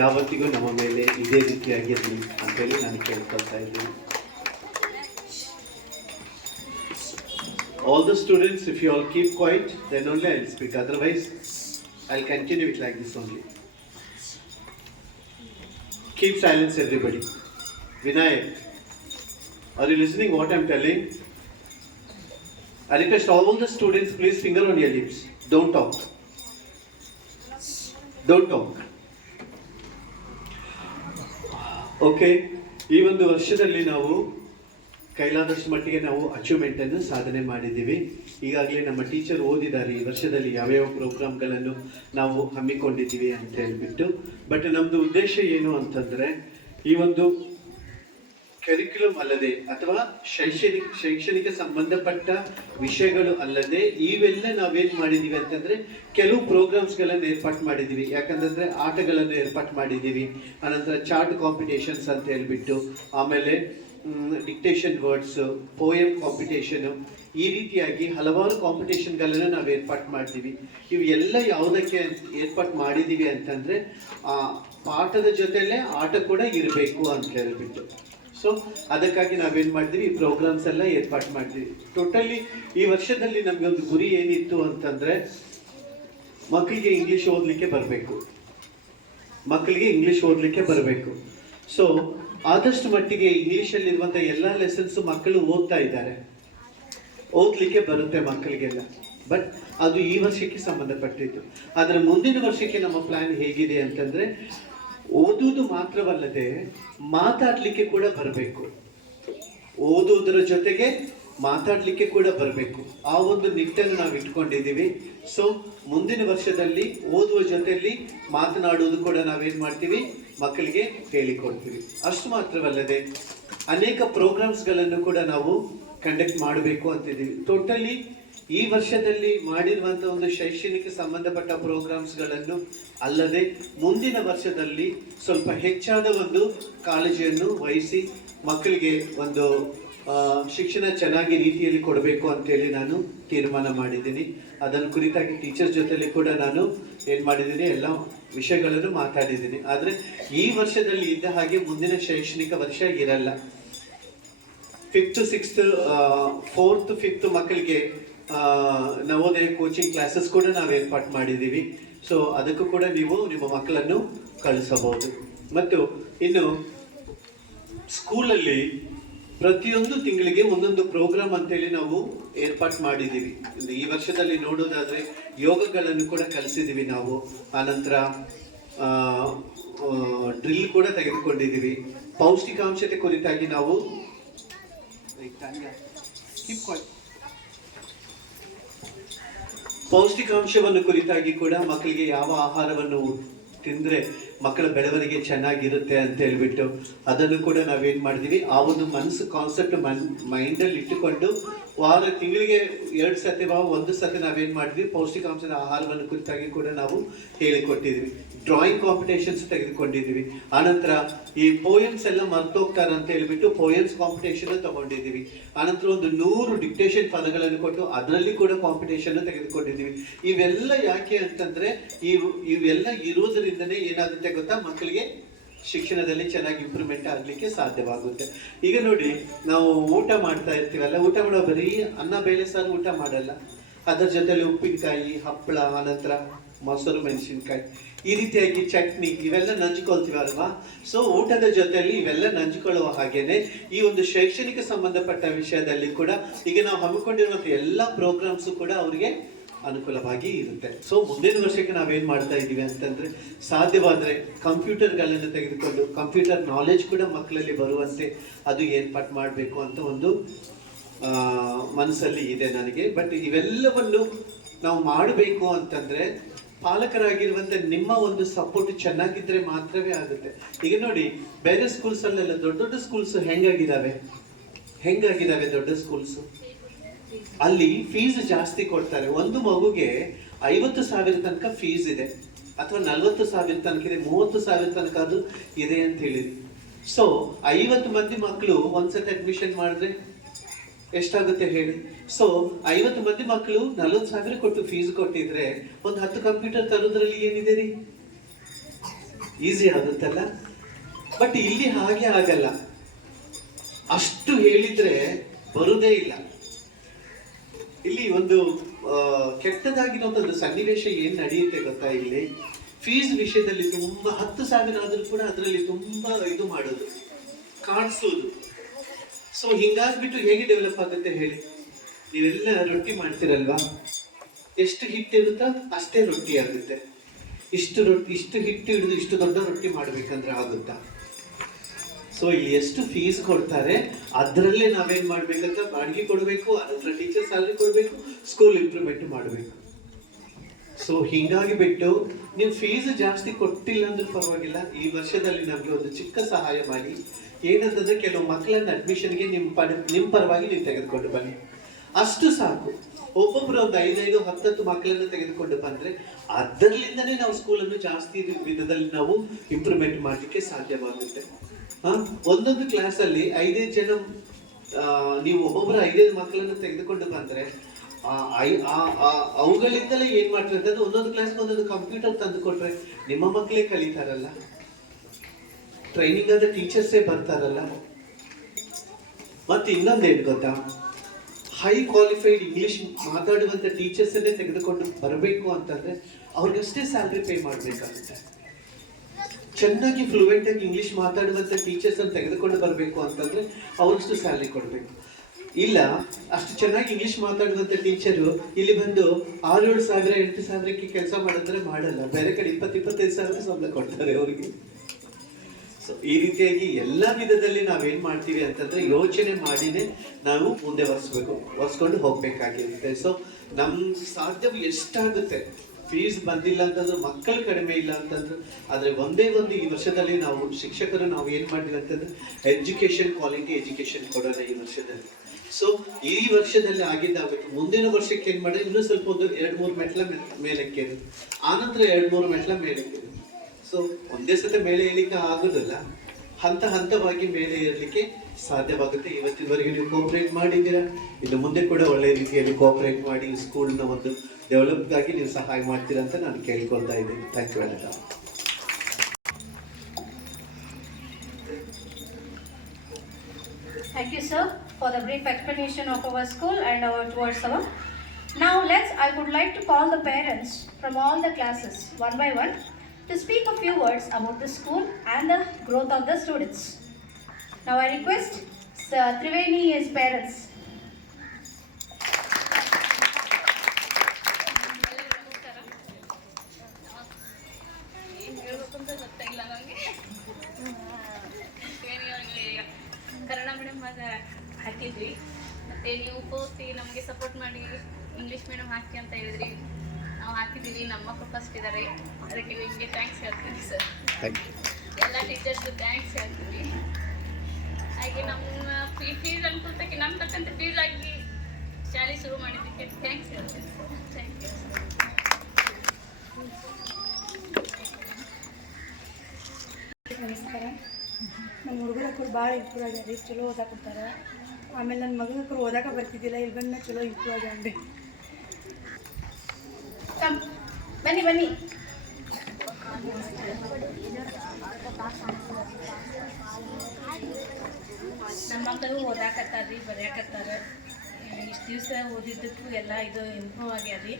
ಯಾವತ್ತಿಗೂ ನಮ್ಮ ಮೇಲೆ ಇದೇ ರೀತಿಯಾಗಿರಲಿ ಅಂತೇಳಿ ನಾನು ಕೇಳ್ಕೊಳ್ತಾ ಇದ್ದೀನಿ. All the students, if you all keep quiet, then only I'll speak. Otherwise, I'll continue it like this only. Keep silence, everybody. Vinayak, are you listening what I'm telling? I request all the students, please finger on your lips. Don't talk. Don't talk. Okay, ಈ ಒಂದು ವರ್ಷದಲ್ಲಿ ನಾವು ಕೈಲಾದಷ್ಟು ಮಟ್ಟಿಗೆ ನಾವು ಅಚೀವ್ಮೆಂಟನ್ನು ಸಾಧನೆ ಮಾಡಿದ್ದೀವಿ. ಈಗಾಗಲೇ ನಮ್ಮ ಟೀಚರ್ ಓದಿದ್ದಾರೆ ಈ ವರ್ಷದಲ್ಲಿ ಯಾವ್ಯಾವ ಪ್ರೋಗ್ರಾಮ್ಗಳನ್ನು ನಾವು ಹಮ್ಮಿಕೊಂಡಿದ್ದೀವಿ ಅಂತ ಹೇಳ್ಬಿಟ್ಟು. ಬಟ್ ನಮ್ಮದು ಉದ್ದೇಶ ಏನು ಅಂತಂದರೆ, ಈ ಒಂದು ಕರಿಕ್ಯುಲಮ್ ಅಲ್ಲದೆ ಅಥವಾ ಶೈಕ್ಷಣಿಕ ಸಂಬಂಧಪಟ್ಟ ವಿಷಯಗಳು ಅಲ್ಲದೆ ಇವೆಲ್ಲ ನಾವೇನು ಮಾಡಿದ್ದೀವಿ ಅಂತಂದರೆ ಕೆಲವು ಪ್ರೋಗ್ರಾಮ್ಸ್ಗಳನ್ನು ಏರ್ಪಾಟ್ ಮಾಡಿದ್ದೀವಿ. ಯಾಕಂತಂದರೆ ಆಟಗಳನ್ನು ಏರ್ಪಾಟ್ ಮಾಡಿದ್ದೀವಿ, ಆನಂತರ ಚಾರ್ಟ್ ಕಾಂಪಿಟೇಷನ್ಸ್ ಅಂತ ಹೇಳ್ಬಿಟ್ಟು, ಆಮೇಲೆ ಡಿಕ್ಟೇಷನ್ ವರ್ಡ್ಸು, ಪೋಯಮ್ ಕಾಂಪಿಟೇಷನು, ಈ ರೀತಿಯಾಗಿ ಹಲವಾರು ಕಾಂಪಿಟೇಷನ್ಗಳನ್ನು ನಾವು ಏರ್ಪಾಟ್ ಮಾಡ್ತೀವಿ. ಇವು ಎಲ್ಲ ಯಾವುದಕ್ಕೆ ಏರ್ಪಾಟ್ ಮಾಡಿದ್ದೀವಿ ಅಂತಂದರೆ ಪಾಠದ ಜೊತೆಲೇ ಆಟ ಕೂಡ ಇರಬೇಕು ಅಂತ ಹೇಳ್ಬಿಟ್ಟು. ಸೊ ಅದಕ್ಕಾಗಿ ನಾವೇನು ಮಾಡಿದ್ವಿ, ಈ ಪ್ರೋಗ್ರಾಮ್ಸ್ ಎಲ್ಲ ಏರ್ಪಾಟ್ ಮಾಡಿದ್ವಿ. ಟೋಟಲಿ ಈ ವರ್ಷದಲ್ಲಿ ನಮಗೆ ಒಂದು ಗುರಿ ಏನಿತ್ತು ಅಂತಂದರೆ, ಮಕ್ಕಳಿಗೆ ಇಂಗ್ಲೀಷ್ ಓದಲಿಕ್ಕೆ ಬರಬೇಕು, ಮಕ್ಕಳಿಗೆ ಇಂಗ್ಲೀಷ್ ಓದಲಿಕ್ಕೆ ಬರಬೇಕು. ಸೊ ಆದಷ್ಟು ಮಟ್ಟಿಗೆ ಇಂಗ್ಲೀಷಲ್ಲಿರುವಂಥ ಎಲ್ಲ ಲೆಸನ್ಸು ಮಕ್ಕಳು ಓದ್ತಾ ಇದ್ದಾರೆ, ಓದಲಿಕ್ಕೆ ಬರುತ್ತೆ ಮಕ್ಕಳಿಗೆಲ್ಲ. ಬಟ್ ಅದು ಈ ವರ್ಷಕ್ಕೆ ಸಂಬಂಧಪಟ್ಟಿದ್ದು. ಆದರೆ ಮುಂದಿನ ವರ್ಷಕ್ಕೆ ನಮ್ಮ ಪ್ಲ್ಯಾನ್ ಹೇಗಿದೆ ಅಂತಂದರೆ, ಓದುವುದು ಮಾತ್ರವಲ್ಲದೆ ಮಾತಾಡಲಿಕ್ಕೆ ಕೂಡ ಬರಬೇಕು, ಓದುವುದರ ಜೊತೆಗೆ ಮಾತಾಡಲಿಕ್ಕೆ ಕೂಡ ಬರಬೇಕು. ಆ ಒಂದು ನಿಟ್ಟನ್ನು ನಾವು ಇಟ್ಕೊಂಡಿದ್ದೀವಿ. ಸೊ ಮುಂದಿನ ವರ್ಷದಲ್ಲಿ ಓದುವ ಜೊತೆಯಲ್ಲಿ ಮಾತನಾಡುವುದು ಕೂಡ ನಾವೇನು ಮಾಡ್ತೀವಿ, ಮಕ್ಕಳಿಗೆ ಹೇಳಿಕೊಡ್ತೀವಿ. ಅಷ್ಟು ಮಾತ್ರವಲ್ಲದೆ ಅನೇಕ ಪ್ರೋಗ್ರಾಮ್ಸ್ಗಳನ್ನು ಕೂಡ ನಾವು ಕಂಡಕ್ಟ್ ಮಾಡಬೇಕು ಅಂತಿದ್ದೀವಿ. ಟೋಟಲಿ ಈ ವರ್ಷದಲ್ಲಿ ಮಾಡಿರುವಂಥ ಒಂದು ಶೈಕ್ಷಣಿಕ ಸಂಬಂಧಪಟ್ಟ ಪ್ರೋಗ್ರಾಮ್ಸ್ಗಳನ್ನು ಅಲ್ಲದೆ ಮುಂದಿನ ವರ್ಷದಲ್ಲಿ ಸ್ವಲ್ಪ ಹೆಚ್ಚಾದ ಒಂದು ಕಾಳಜಿಯನ್ನು ವಹಿಸಿ ಮಕ್ಕಳಿಗೆ ಒಂದು ಶಿಕ್ಷಣ ಚೆನ್ನಾಗಿ ರೀತಿಯಲ್ಲಿ ಕೊಡಬೇಕು ಅಂತೇಳಿ ನಾನು ತೀರ್ಮಾನ ಮಾಡಿದ್ದೀನಿ. ಅದನ್ನು ಕುರಿತಾಗಿ ಟೀಚರ್ ಜೊತೆಲಿ ಕೂಡ ನಾನು ಏನು ಮಾಡಿದ್ದೀನಿ, ಎಲ್ಲ ವಿಷಯಗಳನ್ನು ಮಾತಾಡಿದ್ದೀನಿ. ಆದರೆ ಈ ವರ್ಷದಲ್ಲಿ ಇದ್ದ ಹಾಗೆ ಮುಂದಿನ ಶೈಕ್ಷಣಿಕ ವರ್ಷ ಇರಲ್ಲ. 5th, 6th, 4th, 5th ಮಕ್ಕಳಿಗೆ ನವೋದಯ ಕೋಚಿಂಗ್ ಕ್ಲಾಸಸ್ ಕೂಡ ನಾವು ಏರ್ಪಾಟ್ ಮಾಡಿದ್ದೀವಿ. ಸೊ ಅದಕ್ಕೂ ಕೂಡ ನೀವು ನಿಮ್ಮ ಮಕ್ಕಳನ್ನು ಕಳಿಸಬಹುದು. ಮತ್ತು ಇನ್ನು ಸ್ಕೂಲಲ್ಲಿ ಪ್ರತಿಯೊಂದು ತಿಂಗಳಿಗೆ ಒಂದೊಂದು ಪ್ರೋಗ್ರಾಮ್ ಅಂತೇಳಿ ನಾವು ಏರ್ಪಾಟ್ ಮಾಡಿದ್ದೀವಿ. ಈ ವರ್ಷದಲ್ಲಿ ನೋಡೋದಾದರೆ ಯೋಗಗಳನ್ನು ಕೂಡ ಕಲಿಸಿದ್ದೀವಿ ನಾವು. ಆನಂತರ ಡ್ರಿಲ್ ಕೂಡ ತೆಗೆದುಕೊಂಡಿದ್ದೀವಿ. ಪೌಷ್ಟಿಕಾಂಶತೆ ಕುರಿತಾಗಿ ನಾವು ಪೌಷ್ಟಿಕಾಂಶವನ್ನು ಕುರಿತಾಗಿ ಕೂಡ ಮಕ್ಕಳಿಗೆ ಯಾವ ಆಹಾರವನ್ನು ತಿಂದರೆ ಮಕ್ಕಳ ಬೆಳವಣಿಗೆ ಚೆನ್ನಾಗಿರುತ್ತೆ ಅಂತ ಹೇಳ್ಬಿಟ್ಟು ಅದನ್ನು ಕೂಡ ನಾವೇನು ಮಾಡಿದ್ದೀವಿ, ಆ ಒಂದು ಮನಸ್ಸು ಕಾನ್ಸೆಪ್ಟ್ ಮೈಂಡಲ್ಲಿ ಇಟ್ಟುಕೊಂಡು ತಿಂಗಳಿಗೆ 2 ಸತಿ 1 ಸತಿ ನಾವೇನು ಮಾಡಿದ್ವಿ, ಪೌಷ್ಟಿಕಾಂಶದ ಆಹಾರವನ್ನು ಕುರಿತಾಗಿ ಕೂಡ ನಾವು ಹೇಳಿಕೊಟ್ಟಿದ್ವಿ. ಡ್ರಾಯಿಂಗ್ ಕಾಂಪಿಟೇಷನ್ಸ್ ತೆಗೆದುಕೊಂಡಿದ್ದೀವಿ. ಆನಂತರ ಈ ಪೋಯಮ್ಸ್ ಎಲ್ಲ ಮರ್ತೋಗ್ತಾರೆ ಅಂತ ಹೇಳ್ಬಿಟ್ಟು ಪೋಯಮ್ಸ್ ಕಾಂಪಿಟೇಷನ್ ತಗೊಂಡಿದ್ದೀವಿ. ಆನಂತರ ಒಂದು 100 ಡಿಕ್ಟೇಷನ್ ಪದಗಳನ್ನು ಕೊಟ್ಟು ಅದರಲ್ಲಿ ಕೂಡ ಕಾಂಪಿಟೇಷನ್ ತೆಗೆದುಕೊಂಡಿದ್ದೀವಿ. ಇವೆಲ್ಲ ಯಾಕೆ ಅಂತಂದ್ರೆ ಇವೆಲ್ಲ ಇರುವುದರಿಂದನೇ ಏನಾಗುತ್ತೆ ಗೊತ್ತಾ, ಮಕ್ಕಳಿಗೆ ಶಿಕ್ಷಣದಲ್ಲಿ ಚೆನ್ನಾಗಿ ಇಂಪ್ರೂವ್ಮೆಂಟ್ ಆಗಲಿಕ್ಕೆ ಸಾಧ್ಯವಾಗುತ್ತೆ. ಈಗ ನೋಡಿ, ನಾವು ಊಟ ಮಾಡ್ತಾ ಇರ್ತೀವಲ್ಲ, ಊಟ ಮಾಡೋ ಬರೀ ಅನ್ನ ಬೇಳೆ ಸಾರು ಊಟ ಮಾಡಲ್ಲ, ಅದರ ಜೊತೆಲಿ ಉಪ್ಪಿನಕಾಯಿ, ಹಪ್ಪಳ, ಆನಂತರ ಮೊಸರು ಮೆಣಸಿನ್ಕಾಯಿ, ಈ ರೀತಿಯಾಗಿ ಚಟ್ನಿ ಇವೆಲ್ಲ ನಂಚ್ಕೊಳ್ತೀವಲ್ವಾ. ಸೊ ಊಟದ ಜೊತೆಯಲ್ಲಿ ಇವೆಲ್ಲ ನಂಚ್ಕೊಳ್ಳುವ ಹಾಗೇನೆ ಈ ಒಂದು ಶೈಕ್ಷಣಿಕ ಸಂಬಂಧಪಟ್ಟ ವಿಷಯದಲ್ಲಿ ಕೂಡ ಈಗ ನಾವು ಹಮ್ಮಿಕೊಂಡಿರುವಂಥ ಎಲ್ಲ ಪ್ರೋಗ್ರಾಮ್ಸು ಕೂಡ ಅವರಿಗೆ ಅನುಕೂಲವಾಗಿ ಇರುತ್ತೆ. ಸೊ ಮುಂದಿನ ವರ್ಷಕ್ಕೆ ನಾವೇನು ಮಾಡ್ತಾ ಇದ್ದೀವಿ ಅಂತಂದರೆ, ಸಾಧ್ಯವಾದರೆ ಕಂಪ್ಯೂಟರ್ಗಳನ್ನು ತೆಗೆದುಕೊಂಡು ಕಂಪ್ಯೂಟರ್ ನಾಲೆಜ್ ಕೂಡ ಮಕ್ಕಳಲ್ಲಿ ಬರುವಂತೆ ಅದು ಏರ್ಪಾಟ್ ಮಾಡಬೇಕು ಅಂತ ಒಂದು ಮನಸ್ಸಲ್ಲಿ ಇದೆ ನನಗೆ. ಬಟ್ ಇವೆಲ್ಲವನ್ನು ನಾವು ಮಾಡಬೇಕು ಅಂತಂದರೆ ಪಾಲಕರಾಗಿರುವಂಥ ನಿಮ್ಮ ಒಂದು ಸಪೋರ್ಟ್ ಚೆನ್ನಾಗಿದ್ದರೆ ಮಾತ್ರವೇ ಆಗುತ್ತೆ. ಈಗ ನೋಡಿ, ಬೇರೆ ಸ್ಕೂಲ್ಸಲ್ಲೆಲ್ಲ ದೊಡ್ಡ ದೊಡ್ಡ ಸ್ಕೂಲ್ಸು ಹೆಂಗಾಗಿದ್ದಾವೆ ದೊಡ್ಡ ಸ್ಕೂಲ್ಸು, ಅಲ್ಲಿ ಫೀಸ್ ಜಾಸ್ತಿ ಕೊಡ್ತಾರೆ. ಒಂದು ಮಗುಗೆ 50,000 ತನಕ ಫೀಸ್ ಇದೆ, ಅಥವಾ 40,000 ತನಕ ಇದೆ, 30,000 ತನಕ ಅದು ಇದೆ ಅಂತ ಹೇಳಿದ್ವಿ. ಸೊ 50 ಮಂದಿ ಮಕ್ಕಳು ಒಂದ್ಸತಿ ಅಡ್ಮಿಷನ್ ಮಾಡಿದ್ರೆ ಎಷ್ಟಾಗುತ್ತೆ ಹೇಳಿ. ಸೊ 50 ಮಂದಿ ಮಕ್ಕಳು 40,000 ಕೊಟ್ಟು ಫೀಸ್ ಕೊಟ್ಟಿದ್ರೆ ಒಂದು 10 ಕಂಪ್ಯೂಟರ್ ತರೋದ್ರಲ್ಲಿ ಏನಿದೆ ರೀ, ಈಸಿ ಆಗುತ್ತಲ್ಲ. ಬಟ್ ಇಲ್ಲಿ ಹಾಗೆ ಆಗಲ್ಲ, ಅಷ್ಟು ಹೇಳಿದ್ರೆ ಬರುವುದೇ ಇಲ್ಲ. ಇಲ್ಲಿ ಒಂದು ಕೆಟ್ಟದಾಗಿರೋಂಥದ್ದು ಸನ್ನಿವೇಶ ಏನ್ ನಡೆಯುತ್ತೆ ಗೊತ್ತಾ, ಇಲ್ಲಿ ಫೀಸ್ ವಿಷಯದಲ್ಲಿ ತುಂಬಾ 10,000 ಆದ್ರೂ ಕೂಡ ಅದರಲ್ಲಿ ತುಂಬಾ ಇದು ಮಾಡೋದು, ಕಾಣಿಸೋದು. ಸೊ ಹಿಂಗಾಗ್ಬಿಟ್ಟು ಹೇಗೆ ಡೆವಲಪ್ ಆಗುತ್ತೆ ಹೇಳಿ? ನೀವೆಲ್ಲ ರೊಟ್ಟಿ ಮಾಡ್ತಿರಲ್ವಾ, ಎಷ್ಟು ಹಿಟ್ಟಿರುತ್ತೋ ಅಷ್ಟೇ ರೊಟ್ಟಿ ಆಗುತ್ತೆ. ಇಷ್ಟು ಹಿಟ್ಟು ಹಿಡಿದು ಇಷ್ಟು ದೊಡ್ಡ ರೊಟ್ಟಿ ಮಾಡ್ಬೇಕಂದ್ರೆ ಆಗುತ್ತಾ? ಸೊ ಇಲ್ಲಿ ಎಷ್ಟು ಫೀಸ್ ಕೊಡ್ತಾರೆ ಅದರಲ್ಲೇ ನಾವೇನ್ ಮಾಡ್ಬೇಕಂತ ಬಾಡಿಗೆ ಕೊಡಬೇಕು, ಅದರ ಟೀಚರ್ ಸ್ಯಾಲ್ರಿ ಕೊಡಬೇಕು, ಸ್ಕೂಲ್ ಇಂಪ್ರೂವ್ಮೆಂಟ್ ಮಾಡಬೇಕು. ಸೊ ಹಿಂಗಾಗಿ ಬಿಟ್ಟು ನೀವು ಫೀಸ್ ಜಾಸ್ತಿ ಕೊಟ್ಟಿಲ್ಲ ಅಂದ್ರೂ ಪರವಾಗಿಲ್ಲ, ಈ ವರ್ಷದಲ್ಲಿ ನಮ್ಗೆ ಒಂದು ಚಿಕ್ಕ ಸಹಾಯ ಮಾಡಿ. ಏನಂತಂದ್ರೆ ಕೆಲವು ಮಕ್ಕಳನ್ನ ಅಡ್ಮಿಷನ್ಗೆ ನಿಮ್ಮ ಪರವಾಗಿ ನೀವು ತೆಗೆದುಕೊಂಡು ಬನ್ನಿ, ಅಷ್ಟು ಸಾಕು. ಒಬ್ಬೊಬ್ರು ಒಂದು 5-10 ಮಕ್ಕಳನ್ನು ತೆಗೆದುಕೊಂಡು ಬಂದ್ರೆ ಅದರಲ್ಲಿಂದನೇ ನಾವು ಸ್ಕೂಲನ್ನು ಜಾಸ್ತಿ ವಿಧದಲ್ಲಿ ನಾವು ಇಂಪ್ರೂವ್ಮೆಂಟ್ ಮಾಡಲಿಕ್ಕೆ ಸಾಧ್ಯವಾಗುತ್ತೆ. ಒಂದೊಂದು ಕ್ಲಾಸಲ್ಲಿ 5 ಜನ, ನೀವು ಒಬ್ಬೊಬ್ಬರು 5 ಮಕ್ಕಳನ್ನು ತೆಗೆದುಕೊಂಡು ಬಂದ್ರೆ ಅವುಗಳಿಂದಲೇ ಏನ್ ಮಾಡ್ತಾರೆ ಅಂತಂದ್ರೆ ಒಂದೊಂದು ಕ್ಲಾಸ್ಗೆ ಒಂದೊಂದು ಕಂಪ್ಯೂಟರ್ ತಂದು ಕೊಟ್ರೆ ನಿಮ್ಮ ಮಕ್ಕಳೇ ಕಲಿತಾರಲ್ಲ, ಟ್ರೈನಿಂಗ್ ಆದ ಟೀಚರ್ಸೇ ಬರ್ತಾರಲ್ಲ. ಮತ್ತೆ ಇನ್ನೊಂದೇನು ಗೊತ್ತಾ, ಹೈ ಕ್ವಾಲಿಫೈಡ್ ಇಂಗ್ಲಿಷ್ ಮಾತಾಡುವಂತ ಟೀಚರ್ಸ್ ಅನ್ನೇ ತೆಗೆದುಕೊಂಡು ಬರಬೇಕು ಅಂತಂದ್ರೆ ಅವ್ರಿಗಷ್ಟೇ ಸ್ಯಾಲ್ರಿ ಪೇ ಮಾಡ್ಬೇಕಾಗುತ್ತೆ. ಚೆನ್ನಾಗಿ ಫ್ಲೂಯೆಂಟ್ ಆಗಿ ಇಂಗ್ಲಿಷ್ ಮಾತಾಡುವಂತ ಟೀಚರ್ಸ್ ಅನ್ನು ತೆಗೆದುಕೊಂಡು ಬರಬೇಕು ಅಂತಂದ್ರೆ ಅವ್ರಷ್ಟು ಸ್ಯಾಲ್ರಿ ಕೊಡ್ಬೇಕು. ಇಲ್ಲ ಅಷ್ಟು ಚೆನ್ನಾಗಿ ಇಂಗ್ಲಿಷ್ ಮಾತಾಡುವಂತ ಟೀಚರು ಇಲ್ಲಿ ಬಂದು 6-7 ಸಾವಿರ 8 ಸಾವಿರಕ್ಕೆ ಕೆಲಸ ಮಾಡಿದ್ರೆ ಮಾಡಲ್ಲ, ಬೇರೆ ಕಡೆ 20-25 ಸಾವಿರ ಸಂಬಳ ಕೊಡ್ತಾರೆ ಅವರಿಗೆ. ಸೊ ಈ ರೀತಿಯಾಗಿ ಎಲ್ಲ ವಿಧದಲ್ಲಿ ನಾವೇನ್ ಮಾಡ್ತೀವಿ ಅಂತಂದ್ರೆ ಯೋಚನೆ ಮಾಡಿನೇ ನಾವು ಮುಂದೆ ಒರೆಸ್ಕೊಂಡು ಹೋಗ್ಬೇಕಾಗಿರುತ್ತೆ. ಸೊ ನಮ್ ಸಾಧ್ಯವು ಎಷ್ಟಾಗುತ್ತೆ, ಫೀಸ್ ಬಂದಿಲ್ಲ ಅಂತಂದ್ರೆ ಮಕ್ಕಳು ಕಡಿಮೆ ಇಲ್ಲ ಅಂತಂದ್ರೆ, ಆದ್ರೆ ಒಂದೇ ಒಂದು ಈ ವರ್ಷದಲ್ಲಿ ನಾವು ಶಿಕ್ಷಕರು ನಾವು ಏನ್ ಮಾಡಿದ್ವಿ ಅಂತಂದ್ರೆ ಎಜುಕೇಶನ್, ಕ್ವಾಲಿಟಿ ಎಜುಕೇಶನ್ ಕೊಡೋಣ ಈ ವರ್ಷದಲ್ಲಿ. ಸೊ ಈ ವರ್ಷದಲ್ಲಿ ಆಗಿದ್ದಾಗುತ್ತೆ, ಮುಂದಿನ ವರ್ಷಕ್ಕೆ ಏನ್ ಮಾಡಿದ್ರೆ ಇನ್ನೂ ಸ್ವಲ್ಪ ಒಂದು 2-3 ಮೆಟ್ಲ ಮೇಲಕ್ಕೆ, ಆನಂತರ 2-3 ಮೆಟ್ಲ ಮೇಲಕ್ಕೆ. ಸೊ ಒಂದೇ ಸತ ಮೇಲೆ ಏಳಿಕೆ ಆಗೋದಿಲ್ಲ, ಹಂತವಾಗಿ ಮೇಲೆ ಏರಲಿಕ್ಕೆ ಸಾಧ್ಯವಾಗುತ್ತೆ. ಇವತ್ತಿನವರೆಗೆ ನೀವು ಕೋಆಪರೇಟ್ ಮಾಡಿದ್ದೀರಾ, ಇನ್ನು ಮುಂದೆ ಕೂಡ ಒಳ್ಳೆ ರೀತಿಯಲ್ಲಿ ಕೋಆಪರೇಟ್ ಮಾಡಿ ಸ್ಕೂಲ್ನ ಒಂದು ಡೆವಲಪ್ ಆಗಿ ನೀವು ಸಹಾಯ ಮಾಡ್ತೀರಾ ಅಂತ ನಾನು ಕೇಳ್ಕೊಳ್ತಾ ಇದ್ದೀನಿ. Thank you very much. Thank you, sir, for the brief explanation of our school and towards our. Now, I would like to call the parents from all the classes one by one to speak a few words about the school and the growth of the students. Now, I request Sir Triveni's parents. Kannada ಮೀಡಿಯಮ್ ಹಾಕಿದ್ವಿ, ಮತ್ತು ನೀವು ಪೂರ್ತಿ ನಮಗೆ ಸಪೋರ್ಟ್ ಮಾಡಿ English medium ಹಾಕಿ ಅಂತ ಹೇಳಿದ್ರಿ, ನಾವು ಹಾಕಿದ್ದೀವಿ. ನಮ್ಮ ಮಕ್ಕಳು ಫಸ್ಟ್ ಇದ್ದಾರೆ, ಅದಕ್ಕೆ ನಿಮಗೆ ಥ್ಯಾಂಕ್ಸ್ ಹೇಳ್ತೀನಿ ಸರ್. ಎಲ್ಲ ಟೀಚರ್ಸ್ಗೂ ಥ್ಯಾಂಕ್ಸ್ ಹೇಳ್ತೀನಿ. ಹಾಗೆ ನಮ್ಮ ಫೀಸ್ ಅನ್ಕೊಳ್ತಕ್ಕೆ ನಮ್ಮ ತಕ್ಕಂತೆ ಫೀಸ್ ಆಗಿ ಶಾಲೆ ಶುರು ಮಾಡಿದ್ದಕ್ಕೆ ಥ್ಯಾಂಕ್ಸ್ ಹೇಳ್ತೀನಿ ಸರ್. Thank you. ನಮಸ್ಕಾರ. ನಮ್ಮ ಹುಡುಗರು ಭಾಳ ಇಂಪ್ರೂವ್ ಆಗ್ಯಾರ, ಚಲೋ ಓದಾಕೊಡ್ತಾರೆ. ಆಮೇಲೆ ನನ್ನ ಮಗನ ಓದಾಕ ಬರ್ತಿದ್ದಿಲ್ಲ, ಇಲ್ಲಿ ಬಂದ ಚಲೋ ಇಂಪ್ರೂವ್ ಆಗ್ಯಾನ್ರಿ. ಬನ್ನಿ ನಮ್ಮ ಮಕ್ಕಳು ಓದಾಕತ್ತಾರ್ರಿ, ಬರೆಯಾಕತ್ತಾರ. ಇಷ್ಟು ದಿವಸ ಓದಿದ್ದಕ್ಕೂ ಎಲ್ಲ ಇದು ಇಂಪ್ರೂವ್ ಆಗ್ಯಾರಿ.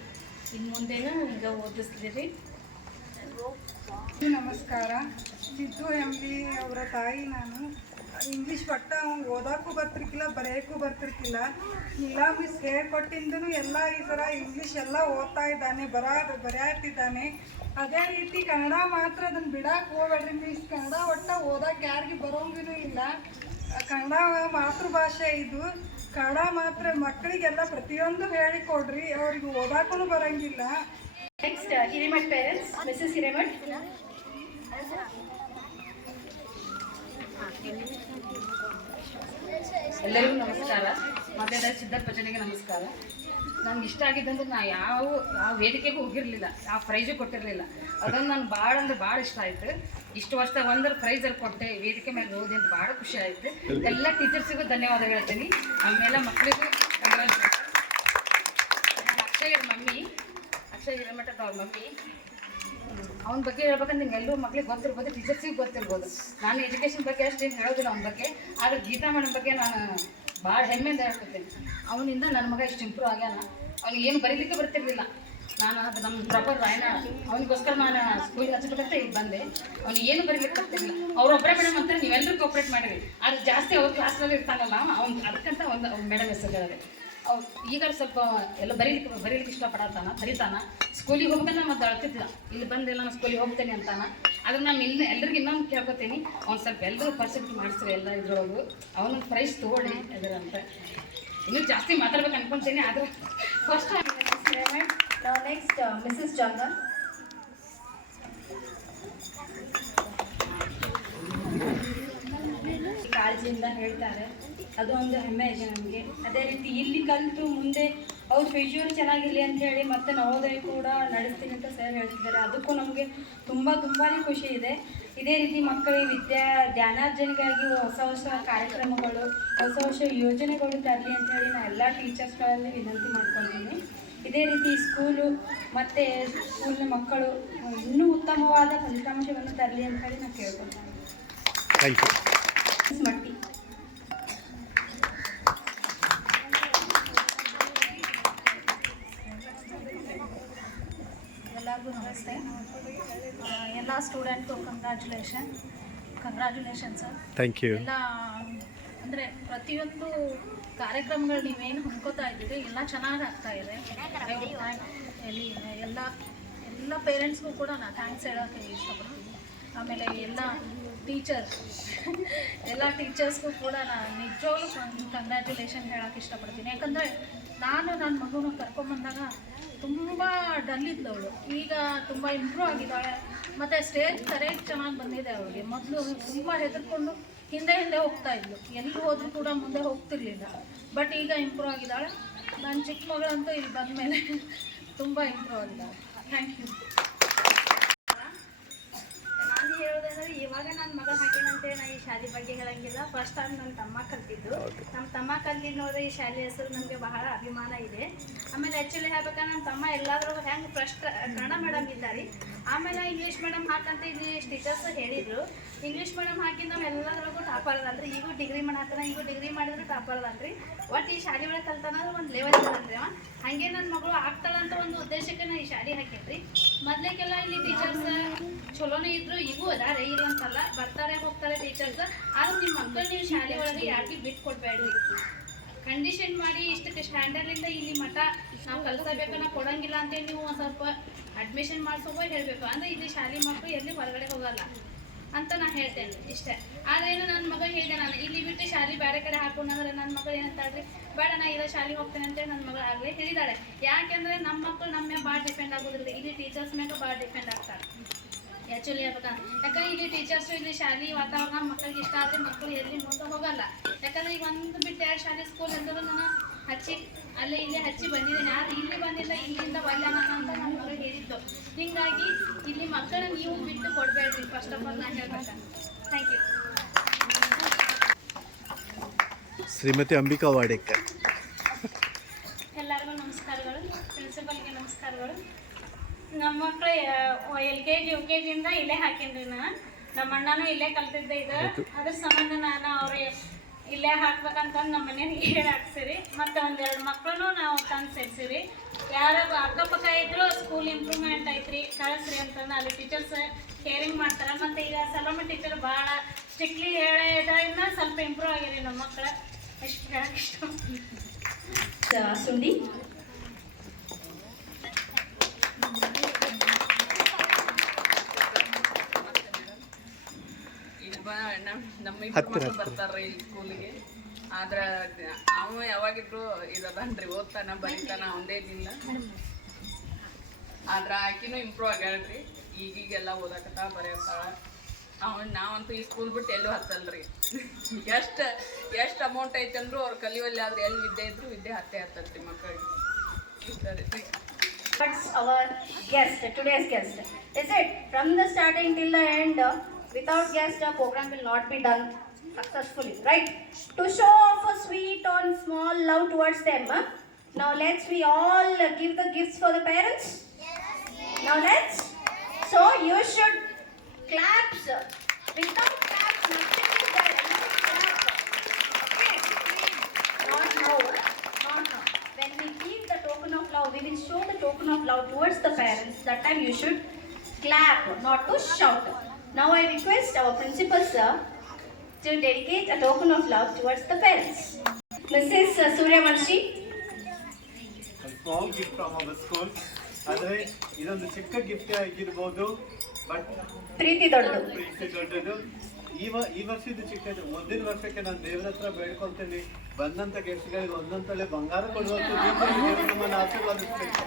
ಇನ್ನು ಮುಂದೇನು ಈಗ ಓದಿಸ್ಲಿರಿ. ನಮಸ್ಕಾರ. ಸಿದ್ದು MD ಅವರ ತಾಯಿ ನಾನು. ಇಂಗ್ಲೀಷ್ ಒಟ್ಟ ಅವ್ನು ಓದೋಕ್ಕೂ ಬರ್ತಿರ್ಕಿಲ್ಲ, ಬರೆಯೋಕ್ಕೂ ಬರ್ತಿರ್ಕಿಲ್ಲ. ನೀಲಾ ಮಿಸ್ ಹೇಳ್ಕೊಟ್ಟಿಂದೂ ಎಲ್ಲ ಈ ಥರ ಇಂಗ್ಲೀಷ್ ಎಲ್ಲ ಓದ್ತಾ ಇದ್ದಾನೆ, ಬರೆಯಾಗ್ತಿದ್ದಾನೆ. ಅದೇ ರೀತಿ ಕನ್ನಡ ಮಾತ್ರ ಅದನ್ನು ಬಿಡಕ್ಕೆ ಹೋಗ್ಬೇಡ್ರಿ ಮಿಸ್. ಕನ್ನಡ ಒಟ್ಟ ಓದಕ್ಕೆ ಯಾರಿಗೂ ಬರೋಂಗೂ ಇಲ್ಲ. ಕನ್ನಡ ಮಾತೃಭಾಷೆ ಇದು. ಕನ್ನಡ ಮಾತ್ರ ಮಕ್ಕಳಿಗೆಲ್ಲ ಪ್ರತಿಯೊಂದು ಹೇಳಿಕೊಡ್ರಿ, ಅವ್ರಿಗೆ ಓದಾಕೂ ಬರೋಂಗಿಲ್ಲ. Next, Hiremat parents, Mrs. Hiremat. ಎಲ್ಲರಿಗೂ ನಮಸ್ಕಾರ. ಮತ್ತೆ ಸಿದ್ಧಾರ್ಥ ಭಜನೆಗೆ ನಮಸ್ಕಾರ. ನಮ್ಗೆ ಇಷ್ಟ ಆಗಿದ್ದಂದ್ರೆ ನಾ ಯಾವ ವೇದಿಕೆಗೂ ಹೋಗಿರಲಿಲ್ಲ, ಯಾವ ಪ್ರೈಜು ಕೊಟ್ಟಿರಲಿಲ್ಲ. ಅದನ್ನು ನಾನು ಭಾಳ ಅಂದ್ರೆ ಭಾಳ ಇಷ್ಟ ಆಯಿತು. ಇಷ್ಟು ವರ್ಷ ಒಂದರ ಪ್ರೈಸಲ್ಲಿ ಕೊಟ್ಟೆ, ವೇದಿಕೆ ಮೇಲೆ ಓದಿ ಅಂತ ಭಾಳ ಖುಷಿ ಆಯಿತು. ಎಲ್ಲ ಟೀಚರ್ಸಿಗೂ ಧನ್ಯವಾದ ಹೇಳ್ತೀನಿ. ಆಮೇಲೆ ಮಕ್ಕಳಿಗೂ ಅಕ್ಷಯ್ ಹಿರೇಮಠ ಅವ್ರ ಮಮ್ಮಿ, ಅವನ ಬಗ್ಗೆ ಹೇಳ್ಬೇಕಂದ್ರೆ ನಿಮ್ಗೆ ಎಲ್ಲರೂ ಮಕ್ಳಿಗೆ ಗೊತ್ತಿರ್ಬೋದು, ಟೀಚರ್ಸಿಗೆ ಗೊತ್ತಿರ್ಬೋದು. ನಾನು ಎಜುಕೇಷನ್ ಬಗ್ಗೆ ಅಷ್ಟೇನು ಹೇಳೋದಿಲ್ಲ ಅವನ ಬಗ್ಗೆ. ಆದರೆ ಗೀತಾ ಮೇಡಮ್ ಬಗ್ಗೆ ನಾನು ಭಾಳ ಹೆಮ್ಮೆಯಿಂದ ಹೇಳ್ಕೊತೀನಿ. ಅವನಿಂದ ನನ್ನ ಮಗ ಇಷ್ಟು ಇಂಪ್ರೂವ್ ಆಗ್ಯಾನ. ಅವ್ನಿಗೆ ಏನು ಬರೀಲಿಕ್ಕೆ ಬರ್ತಿರ್ಲಿಲ್ಲ. ನಾನು ಅದು ನಮ್ಮ ಪ್ರಾಪರ್ ರಾಯಣ ಅವನಿಗೋಸ್ಕರ ನಾನು ಸ್ಕೂಲಿಗೆ ಹಚ್ಬೇಕಂತ ಈಗ ಬಂದೆ. ಅವ್ನಿಗೆ ಏನು ಬರೀಲಿಕ್ಕೆ ಬರ್ತಿರ್ಲಿಲ್ಲ. ಅವ್ರೊಬ್ಬರೇ ಮೇಡಮ್ ಅಂತಾರೆ, ನೀವೆಲ್ಲರೂ ಕೋಪ್ರೇಟ್ ಮಾಡಿರಿ. ಅದು ಜಾಸ್ತಿ ಅವ್ರ ಕ್ಲಾಸ್ನಲ್ಲಿ ಇರ್ತಾನಲ್ಲ ಅವ್ನು, ಅದಕ್ಕಂತ ಒಂದು ಅವ್ನ ಮೇಡಮ್ ಹೆಸರು ಹೇಳಿದೆ. ಅವ್ರು ಈಗ ಸ್ವಲ್ಪ ಎಲ್ಲ ಬರೀಲಿಕ್ಕೆ ಇಷ್ಟಪಡತ್ತಾನ, ಬರೀತಾನ. ಸ್ಕೂಲಿಗೆ ಹೋಗ್ಬೇಕಂದ್ರೆ ಮತ್ತೆ ಅಳ್ತಿದ್ದ, ಇಲ್ಲಿ ಬಂದಿಲ್ಲ ನಾನು ಸ್ಕೂಲಿಗೆ ಹೋಗ್ತೇನೆ ಅಂತಾನ. ಅದನ್ನು ನಾನು ಎಲ್ರಿಗೂ ಇನ್ನೊಂದು ಕೇಳ್ಕೊತೀನಿ, ಅವ್ನು ಸ್ವಲ್ಪ ಎಲ್ಲರೂ ಪರ್ಸೆಂಟ್ ಮಾಡಿಸ್ರಿ ಎಲ್ಲ ಇದ್ರೊಳಗು. ಅವನೊಂದು ಪ್ರೈಸ್ ತೊಗೊಳ್ಳಿ ಅದರಂತ. ಇನ್ನೂ ಜಾಸ್ತಿ ಮಾತಾಡ್ಬೇಕು ಅನ್ಕೊತೀನಿ, ಆದರೆ first Now next, Mrs. Janga. ಕಾಳಜಿಯಿಂದ ಹೇಳ್ತಾರೆ, ಅದು ಒಂದು ಹೆಮ್ಮೆ ಇದೆ ನಮಗೆ. ಅದೇ ರೀತಿ ಇಲ್ಲಿ ಕಲಿತು ಮುಂದೆ ಅವ್ರ ಫ್ಯೂಚರ್ ಚೆನ್ನಾಗಿರಲಿ ಅಂತ ಹೇಳಿ ಮತ್ತೆ ನವೋದಯ ಕೂಡ ನಡೆಸ್ತೀನಿ ಅಂತ ಸರ್ ಹೇಳ್ತಿದ್ದಾರೆ. ಅದಕ್ಕೂ ನಮಗೆ ತುಂಬಾ ಖುಷಿ ಇದೆ. ಇದೇ ರೀತಿ ಮಕ್ಕಳಿಗೆ ಜ್ಞಾನಾರ್ಜನೆಗಾಗಿ ಹೊಸ ಕಾರ್ಯಕ್ರಮಗಳು, ಹೊಸ ಯೋಜನೆಗಳು ತರಲಿ ಅಂತ ಹೇಳಿ ನಾನು ಎಲ್ಲ ಟೀಚರ್ಸ್ಗಳಲ್ಲಿ ವಿನಂತಿ ಮಾಡ್ಕೊಳ್ತೀನಿ. ಇದೇ ರೀತಿ ಸ್ಕೂಲು ಮತ್ತು ಸ್ಕೂಲ್ನ ಮಕ್ಕಳು ಇನ್ನೂ ಉತ್ತಮವಾದ ಫಲಿತಾಂಶವನ್ನು ತರಲಿ ಅಂತ ಹೇಳಿ ನಾನು ಕೇಳ್ಕೊಳ್ತೀನಿ. Thank you. ಮಟ್ಟಿ ಎಲ್ಲರಿಗೂ ನಮಸ್ತೆ. ಎಲ್ಲ ಸ್ಟೂಡೆಂಟ್ಗೂ ಕಂಗ್ರ್ಯಾಚುಲೇಷನ್ ಸರ್. Thank you. ಎಲ್ಲ ಅಂದರೆ ಪ್ರತಿಯೊಂದು ಕಾರ್ಯಕ್ರಮಗಳು ನೀವೇನು ಹೊಂದ್ಕೋತಾ ಇದ್ದೀರಿ ಎಲ್ಲ ಚೆನ್ನಾಗಿ ಆಗ್ತಾ ಇದೆ. ಎಲ್ಲ ಪೇರೆಂಟ್ಸ್ಗೂ ಕೂಡ ನಾನು ಥ್ಯಾಂಕ್ಸ್ ಹೇಳೋಕ್ಕೆ ಇಷ್ಟಪಡ್ತೀನಿ. ಆಮೇಲೆ ಎಲ್ಲ ಟೀಚರ್ಸ್ಗೂ ಕೂಡ ನಾನು ನಿಜವಾಗ್ಲೂ ಕಂಗ್ರ್ಯಾಚುಲೇಷನ್ ಹೇಳೋಕ್ಕೆ ಇಷ್ಟಪಡ್ತೀನಿ. ಯಾಕಂದರೆ ನಾನು ನನ್ನ ಮಗುನ ಕರ್ಕೊಂಬಂದಾಗ ತುಂಬ ಡಲ್ ಇದ್ದವಳು, ಈಗ ತುಂಬ ಇಂಪ್ರೂವ್ ಆಗಿದ್ದಾಳೆ. ಮತ್ತು ಸ್ಟೇಜ್ ಸರಿಯಾಗಿ ಚೆನ್ನಾಗಿ ಬಂದಿದೆ ಅವಳಿಗೆ. ಮೊದಲು ತುಂಬ ಹೆದರ್ಕೊಂಡು ಹಿಂದೆ ಹೋಗ್ತಾ ಇದ್ಲು, ಎಲ್ಲಿ ಹೋದರೂ ಕೂಡ ಮುಂದೆ ಹೋಗ್ತಿರ್ಲಿಲ್ಲ. ಬಟ್ ಈಗ ಇಂಪ್ರೂವ್ ಆಗಿದ್ದಾಳೆ. ನನ್ನ ಚಿಕ್ಕ ಮಗಳಂತೂ ಇಲ್ಲಿ ಬಂದ ಮೇಲೆ ತುಂಬ ಇಂಪ್ರೂವ್ ಆಗಿದ್ದಾಳೆ. Thank you. ನಾನು ಹೇಳೋದಂದ್ರೆ, ಇವಾಗ ನನ್ನ ಮಗ ಹಾಗೇನಂತೆ ನಾನು ಈ ಶಾಲೆ ಬಗ್ಗೆ ಹೇಳಂಗಿಲ್ಲ. ಫಸ್ಟ್ ಟೈಮ್ ನನ್ನ ತಮ್ಮ ಕಲ್ತಿದ್ದು. ನಮ್ಮ ತಮ್ಮ ಕಲ್ತಿದ್ದು ನೋಡಿದ್ರೆ ಈ ಶಾಲೆ ಹೆಸರು ನಮಗೆ ಬಹಳ ಅಭಿಮಾನ ಇದೆ. ಆಮೇಲೆ ಆ್ಯಕ್ಚುಲಿ ಹೇಳ್ಬೇಕಂದ್ರೆ ನಮ್ಮ ತಮ್ಮ ಎಲ್ಲಾದ್ರೂ ಹೆಂಗೆ ಫಸ್ಟ್ ಕನ್ನಡ ಮೇಡಮ್ ಇದ್ದಾರೆ, ಆಮೇಲೆ ಇಂಗ್ಲೀಷ್ ಮೇಡಮ್ ಹಾಕಂತ ಇಲ್ಲಿ ಟೀಚರ್ಸ್ ಹೇಳಿದರು. ಇಂಗ್ಲೀಷ್ ಮೇಡಮ್ ಹಾಕಿ ನಾವು ಎಲ್ಲದ್ರೊಳಗೂ ಟಾಪರ್ ಅದಲ್ರಿ. ಈಗೂ ಡಿಗ್ರಿ ಮಾಡತ್ತಾನ, ಈಗೂ ಡಿಗ್ರಿ ಮಾಡಿದ್ರು ಟಾಪರ್ ಅದಲ್ರಿ. ಒಟ್ಟು ಈ ಶಾಲೆ ಒಳಗೆ ಕಲ್ತಾನ ಒಂದು ಲೆವೆಲ್ ಇರಲ್ರಿ ಅವ. ಹಾಗೆ ನನ್ನ ಮಗಳು ಆಗ್ತಾಳಂತ ಒಂದು ಉದ್ದೇಶಕ್ಕೆ ನಾನು ಈ ಶಾಲೆ ಹಾಕಿದ್ರಿ. ಮೊದಲೇಕೆಲ್ಲ ಇಲ್ಲಿ ಟೀಚರ್ಸ್ ಚಲೋನೇ ಇದ್ರು, ಈಗೂ ಅದಾರೆ, ಇಲ್ಲ ಅಂತಲ್ಲ, ಬರ್ತಾರೆ ಹೋಗ್ತಾರೆ ಟೀಚರ್ಸ್. ಆದ್ರೆ ನಿಮ್ಮ ಮಕ್ಕಳು ನೀವು ಶಾಲೆ ಒಳಗೆ ಯಾರಿಗೆ ಬಿಟ್ಟು ಕೊಡಬೇಡ್ರಿ. ಕಂಡೀಷನ್ ಮಾಡಿ ಇಷ್ಟಕ್ಕೆ ಸ್ಟ್ಯಾಂಡರ್ಡಿಂದ ಇಲ್ಲಿ ಮಠ ನಾವು ಕಲಿಸಬೇಕು, ನಾವು ಕೊಡೋಂಗಿಲ್ಲ ಅಂತೇಳಿ ನೀವು ಒಂದು ಸ್ವಲ್ಪ ಅಡ್ಮಿಷನ್ ಮಾಡಿಸೋಕೆ ಹೇಳಬೇಕು. ಅಂದರೆ ಇಲ್ಲಿ ಶಾಲೆ ಮಕ್ಕಳು ಎಲ್ಲಿ ಹೊರಗಡೆ ಹೋಗಲ್ಲ ಅಂತ ನಾನು ಹೇಳ್ತೇನೆ ಇಷ್ಟೇ. ಆದ್ರೇನು ನನ್ನ ಮಗ ಹೇಳಿದೆ, ನಾನು ಇಲ್ಲಿ ಬಿಟ್ಟು ಶಾಲೆ ಬೇರೆ ಕಡೆ ಹಾಕೊಂಡ್ರೆ ನನ್ನ ಮಗಳು ಏನಂತಾಳ್ರಿ, ಬೇಡ ನಾ ಇರೋ ಶಾಲೆಗೆ ಹೋಗ್ತೇನೆ ಅಂತೇಳಿ ನನ್ನ ಮಗಳು ಆಗಲೇ ಹೇಳಿದಾಳೆ. ಯಾಕೆಂದರೆ ನಮ್ಮ ಮಕ್ಕಳು ನಮ್ಮ ಮೇಲೆ ಭಾಳ ಡಿಪೆಂಡ್ ಆಗೋದ್ರಿಂದ ಇಲ್ಲಿ ಟೀಚರ್ಸ್ ಮ್ಯಾಗ ಭಾಳ ಡಿಪೆಂಡ್ ಆಗ್ತಾರೆ ಆ್ಯಕ್ಚುಲಿ ಹೇಳ್ಬೇಕಂದ್ರೆ. ಯಾಕಂದ್ರೆ ಇಲ್ಲಿ ಟೀಚರ್ಸು ಇಲ್ಲಿ ಶಾಲೆ ವಾತಾವರಣ ಮಕ್ಕಳಿಗೆ ಇಷ್ಟ ಆದರೆ ಮಕ್ಕಳು ಎಲ್ಲಿ ಮುಂದೆ ಹೋಗಲ್ಲ. ಯಾಕಂದರೆ ಈಗ ಒಂದು ಬಿಟ್ಟು 2 ಶಾಲೆ ಸ್ಕೂಲ್ ಅಂದರೂ ನಾನು ಅಲ್ಲೇ ಇಲ್ಲೇ ಹಚ್ಚಿ ಬಂದಿದ್ದೀನಿ. ಆದರೆ ಇಲ್ಲಿ ಬಂದಿಲ್ಲ, ಇಲ್ಲಿಂದ ಒಳ್ಳೆ ಅಂತ ನನ್ನ ಮಗಳು ಹೇಳಿದ್ದು. ಹೀಗಾಗಿ ಇಲ್ಲಿ ಮಕ್ಕಳನ್ನ ನೀವು ಬಿಟ್ಟು ಕೊಡಬೇಡ್ರಿ, ಫಸ್ಟ್ ಆಫ್ ಆಲ್ ನಾನು ಹೇಳ್ಬೇಕು. Thank you. ಶ್ರೀಮತಿ ಅಂಬಿಕಾ ವಾಡೇಕರ್. ಎಲ್ಲರಿಗೂ ನಮಸ್ಕಾರಗಳು. ಪ್ರಿನ್ಸಿಪಲ್ಗೆ ನಮಸ್ಕಾರಗಳು. ನಮ್ಮ ಮಕ್ಕಳು LKG UKG ಇಂದ ಇಲ್ಲೇ ಹಾಕೀನಿ ನಾನು. ನಮ್ಮ ಅಣ್ಣನೂ ಇಲ್ಲೇ ಕಲ್ತಿದ್ದೆ ಇದು. ಅದ್ರ ಸಂಬಂಧ ನಾನು ಅವ್ರಿಗೆ ಇಲ್ಲೇ ಹಾಕ್ಬೇಕಂತಂದು ನಮ್ಮ ಮನೆಯವ್ರಿಗೆ ಹೇಳಿ ಹಾಕ್ಸಿರಿ. ಮತ್ತು 1-2 ಮಕ್ಕಳು ನಾವು ತಂದು ಸೇರಿಸಿರಿ. ಯಾರು ಅಕ್ಕಪಕ್ಕ ಇದ್ರು ಸ್ಕೂಲ್ ಇಂಪ್ರೂವ್ಮೆಂಟ್ ಐತ್ರಿ, ಕಳಿಸ್ರಿ ಅಂತಂದು ಅಲ್ಲಿ ಟೀಚರ್ಸ್ ಕೇರಿಂಗ್ ಮಾಡ್ತಾರೆ. ಮತ್ತು ಈಗ ಸಲೋಮಿ ಟೀಚರ್ ಭಾಳ ಸ್ಟ್ರಿಕ್ಟ್ಲಿ ಹೇಳಿದ್ರಿಂದ ಸ್ವಲ್ಪ ಇಂಪ್ರೂವ್ ಆಗಿರಿ ನಮ್ಮ ಮಕ್ಕಳು. ಎಷ್ಟು ಹೇಳಕ್ಕೆ ಇಷ್ಟ. ಸುಂಡಿ ಹತ್ತಿರ ಬರ್ತಾರ್ರಿ ಸ್ಕೂಲಿಗೆ. ಆದ್ರೆ ಅವ ಯಾವಾಗಿದ್ರು ಇದನ್ರಿ, ಓದ್ತಾನ ಬರೀತಾನ, ಒಂದೇನಿಲ್ಲ. ಆದ್ರೆ ಆಕಿನೂ ಇಂಪ್ರೂವ್ ಆಗ್ಯಾಳ್ರಿ. ಈಗೀಗೆಲ್ಲ ಓದಾಕತ್ತ ಬರೆಯತ್ತಾಳ. ನಾವಂತೂ ಈ ಸ್ಕೂಲ್ ಬಿಟ್ಟು ಎಲ್ಲೂ ಹತ್ತಲ್ರಿ. ಎಷ್ಟು ಅಮೌಂಟ್ ಐತಂದ್ರು ಅವ್ರು ಕಲಿಯುವಲ್ಲಿ, ಆದ್ರೆ ಎಲ್ಲಿ ವಿದ್ಯೆ ಇದ್ರು ವಿದ್ಯೆ ಹತ್ತತ್ರಿ ಮಕ್ಕಳಿಗೆ. ಇಷ್ಟ ರೀ. What's our guest, today's guest? Is it from the starting till the end? Without guest, the program will not be done successfully, right? To show off a sweet or small love towards them. Now we all give the gifts for the parents. Yes. Now let's. So you should clap, sir. Without claps, nothing is there. Clap. Okay. when we give the token of love, we will show the token of love towards the parents. That time you should clap, not to shout. Now I request our principal sir to dedicate a token of love towards the parents. Mrs. Suryavanshi. Small gift from our school. ಆದರೆ ಇದೊಂದು ಚಿಕ್ಕ ಗಿಫ್ಟ್ ಆಗಿರ್ಬೋದು, ಬಟ್ ಪ್ರೀತಿ ದೊಡ್ಡದು. ಪ್ರೀತಿ ದೊಡ್ಡದು. ಈ ವರ್ಷದ ಚಿಕ್ಕದು. ಮುಂದಿನ ವರ್ಷಕ್ಕೆ ನಾನು ದೇವರ ಹತ್ರ ಬೇಡ್ಕೊಳ್ತೀನಿ, ಬಂದಂತ ಗೆಸ್ಟ್ಗಳಿಗೆ ಒಂದೊಂದು ತೊಲೆ ಬಂಗಾರ ಕೊಡುವಂತ ರೀತಿಯಲ್ಲಿ ನಮ್ಮನ್ನು ಆಶೀರ್ವಾದಿಸಬೇಕು.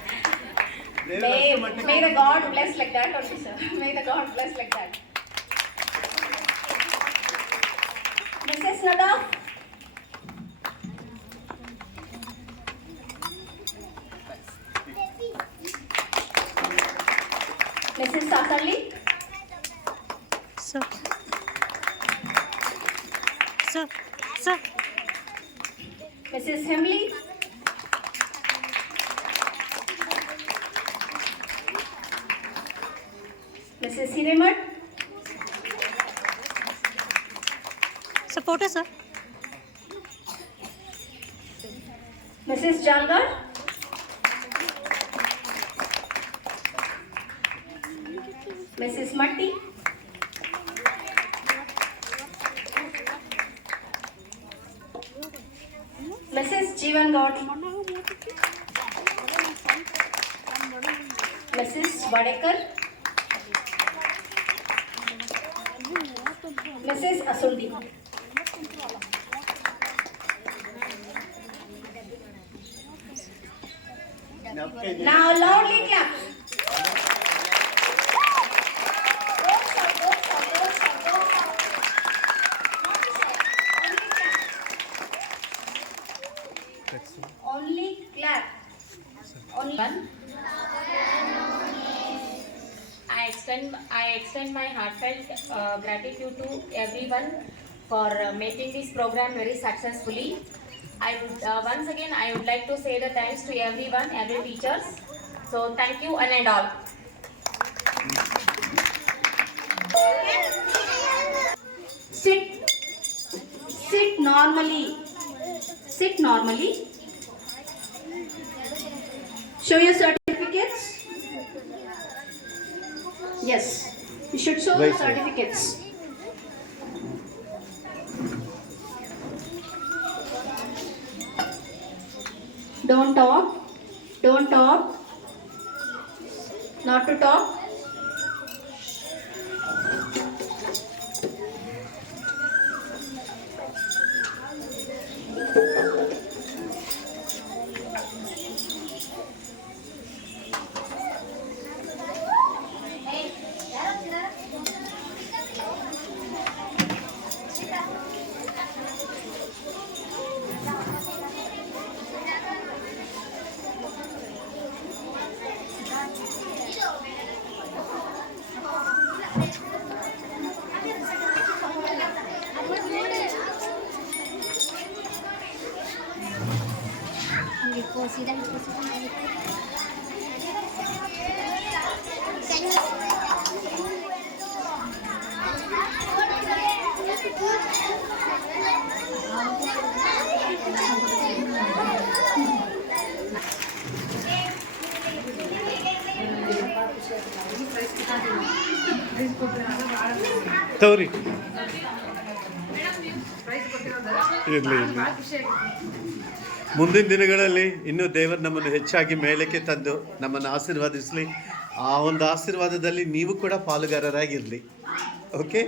May the God bless like that also, sir. May the God bless like that. Mrs. Nada. Mrs. Sakarli. Sir. Sir. Sir. Mrs. Hemley. Mrs. Hiremat. Supporter, sir. Mrs. Jalgar. Mrs. Matti. Mrs. Jeevan Gaud. Mrs. Vadekar. Mrs. Asundi. Now loudly clap. Only clap. Only one. I extend my heartfelt gratitude to everyone for making this program very successfully. I would once again I would like to say the thanks to everyone, every teachers. So thank you one and all. Sit normally. Sit normally. Show your certificates. Yes, you should show the certificates. Don't talk. Don't talk. Not to talk. ತಗೋರಿ. ಇರಲಿ ಇರಲಿ. ಮುಂದಿನ ದಿನಗಳಲ್ಲಿ ಇನ್ನೂ ದೇವರು ನಮ್ಮನ್ನು ಹೆಚ್ಚಾಗಿ ಮೇಲಕ್ಕೆ ತಂದು ನಮ್ಮನ್ನು ಆಶೀರ್ವಾದಿಸಲಿ. ಆ ಒಂದು ಆಶೀರ್ವಾದದಲ್ಲಿ ನೀವು ಕೂಡ ಪಾಲುಗಾರರಾಗಿರಲಿ. ಓಕೆ.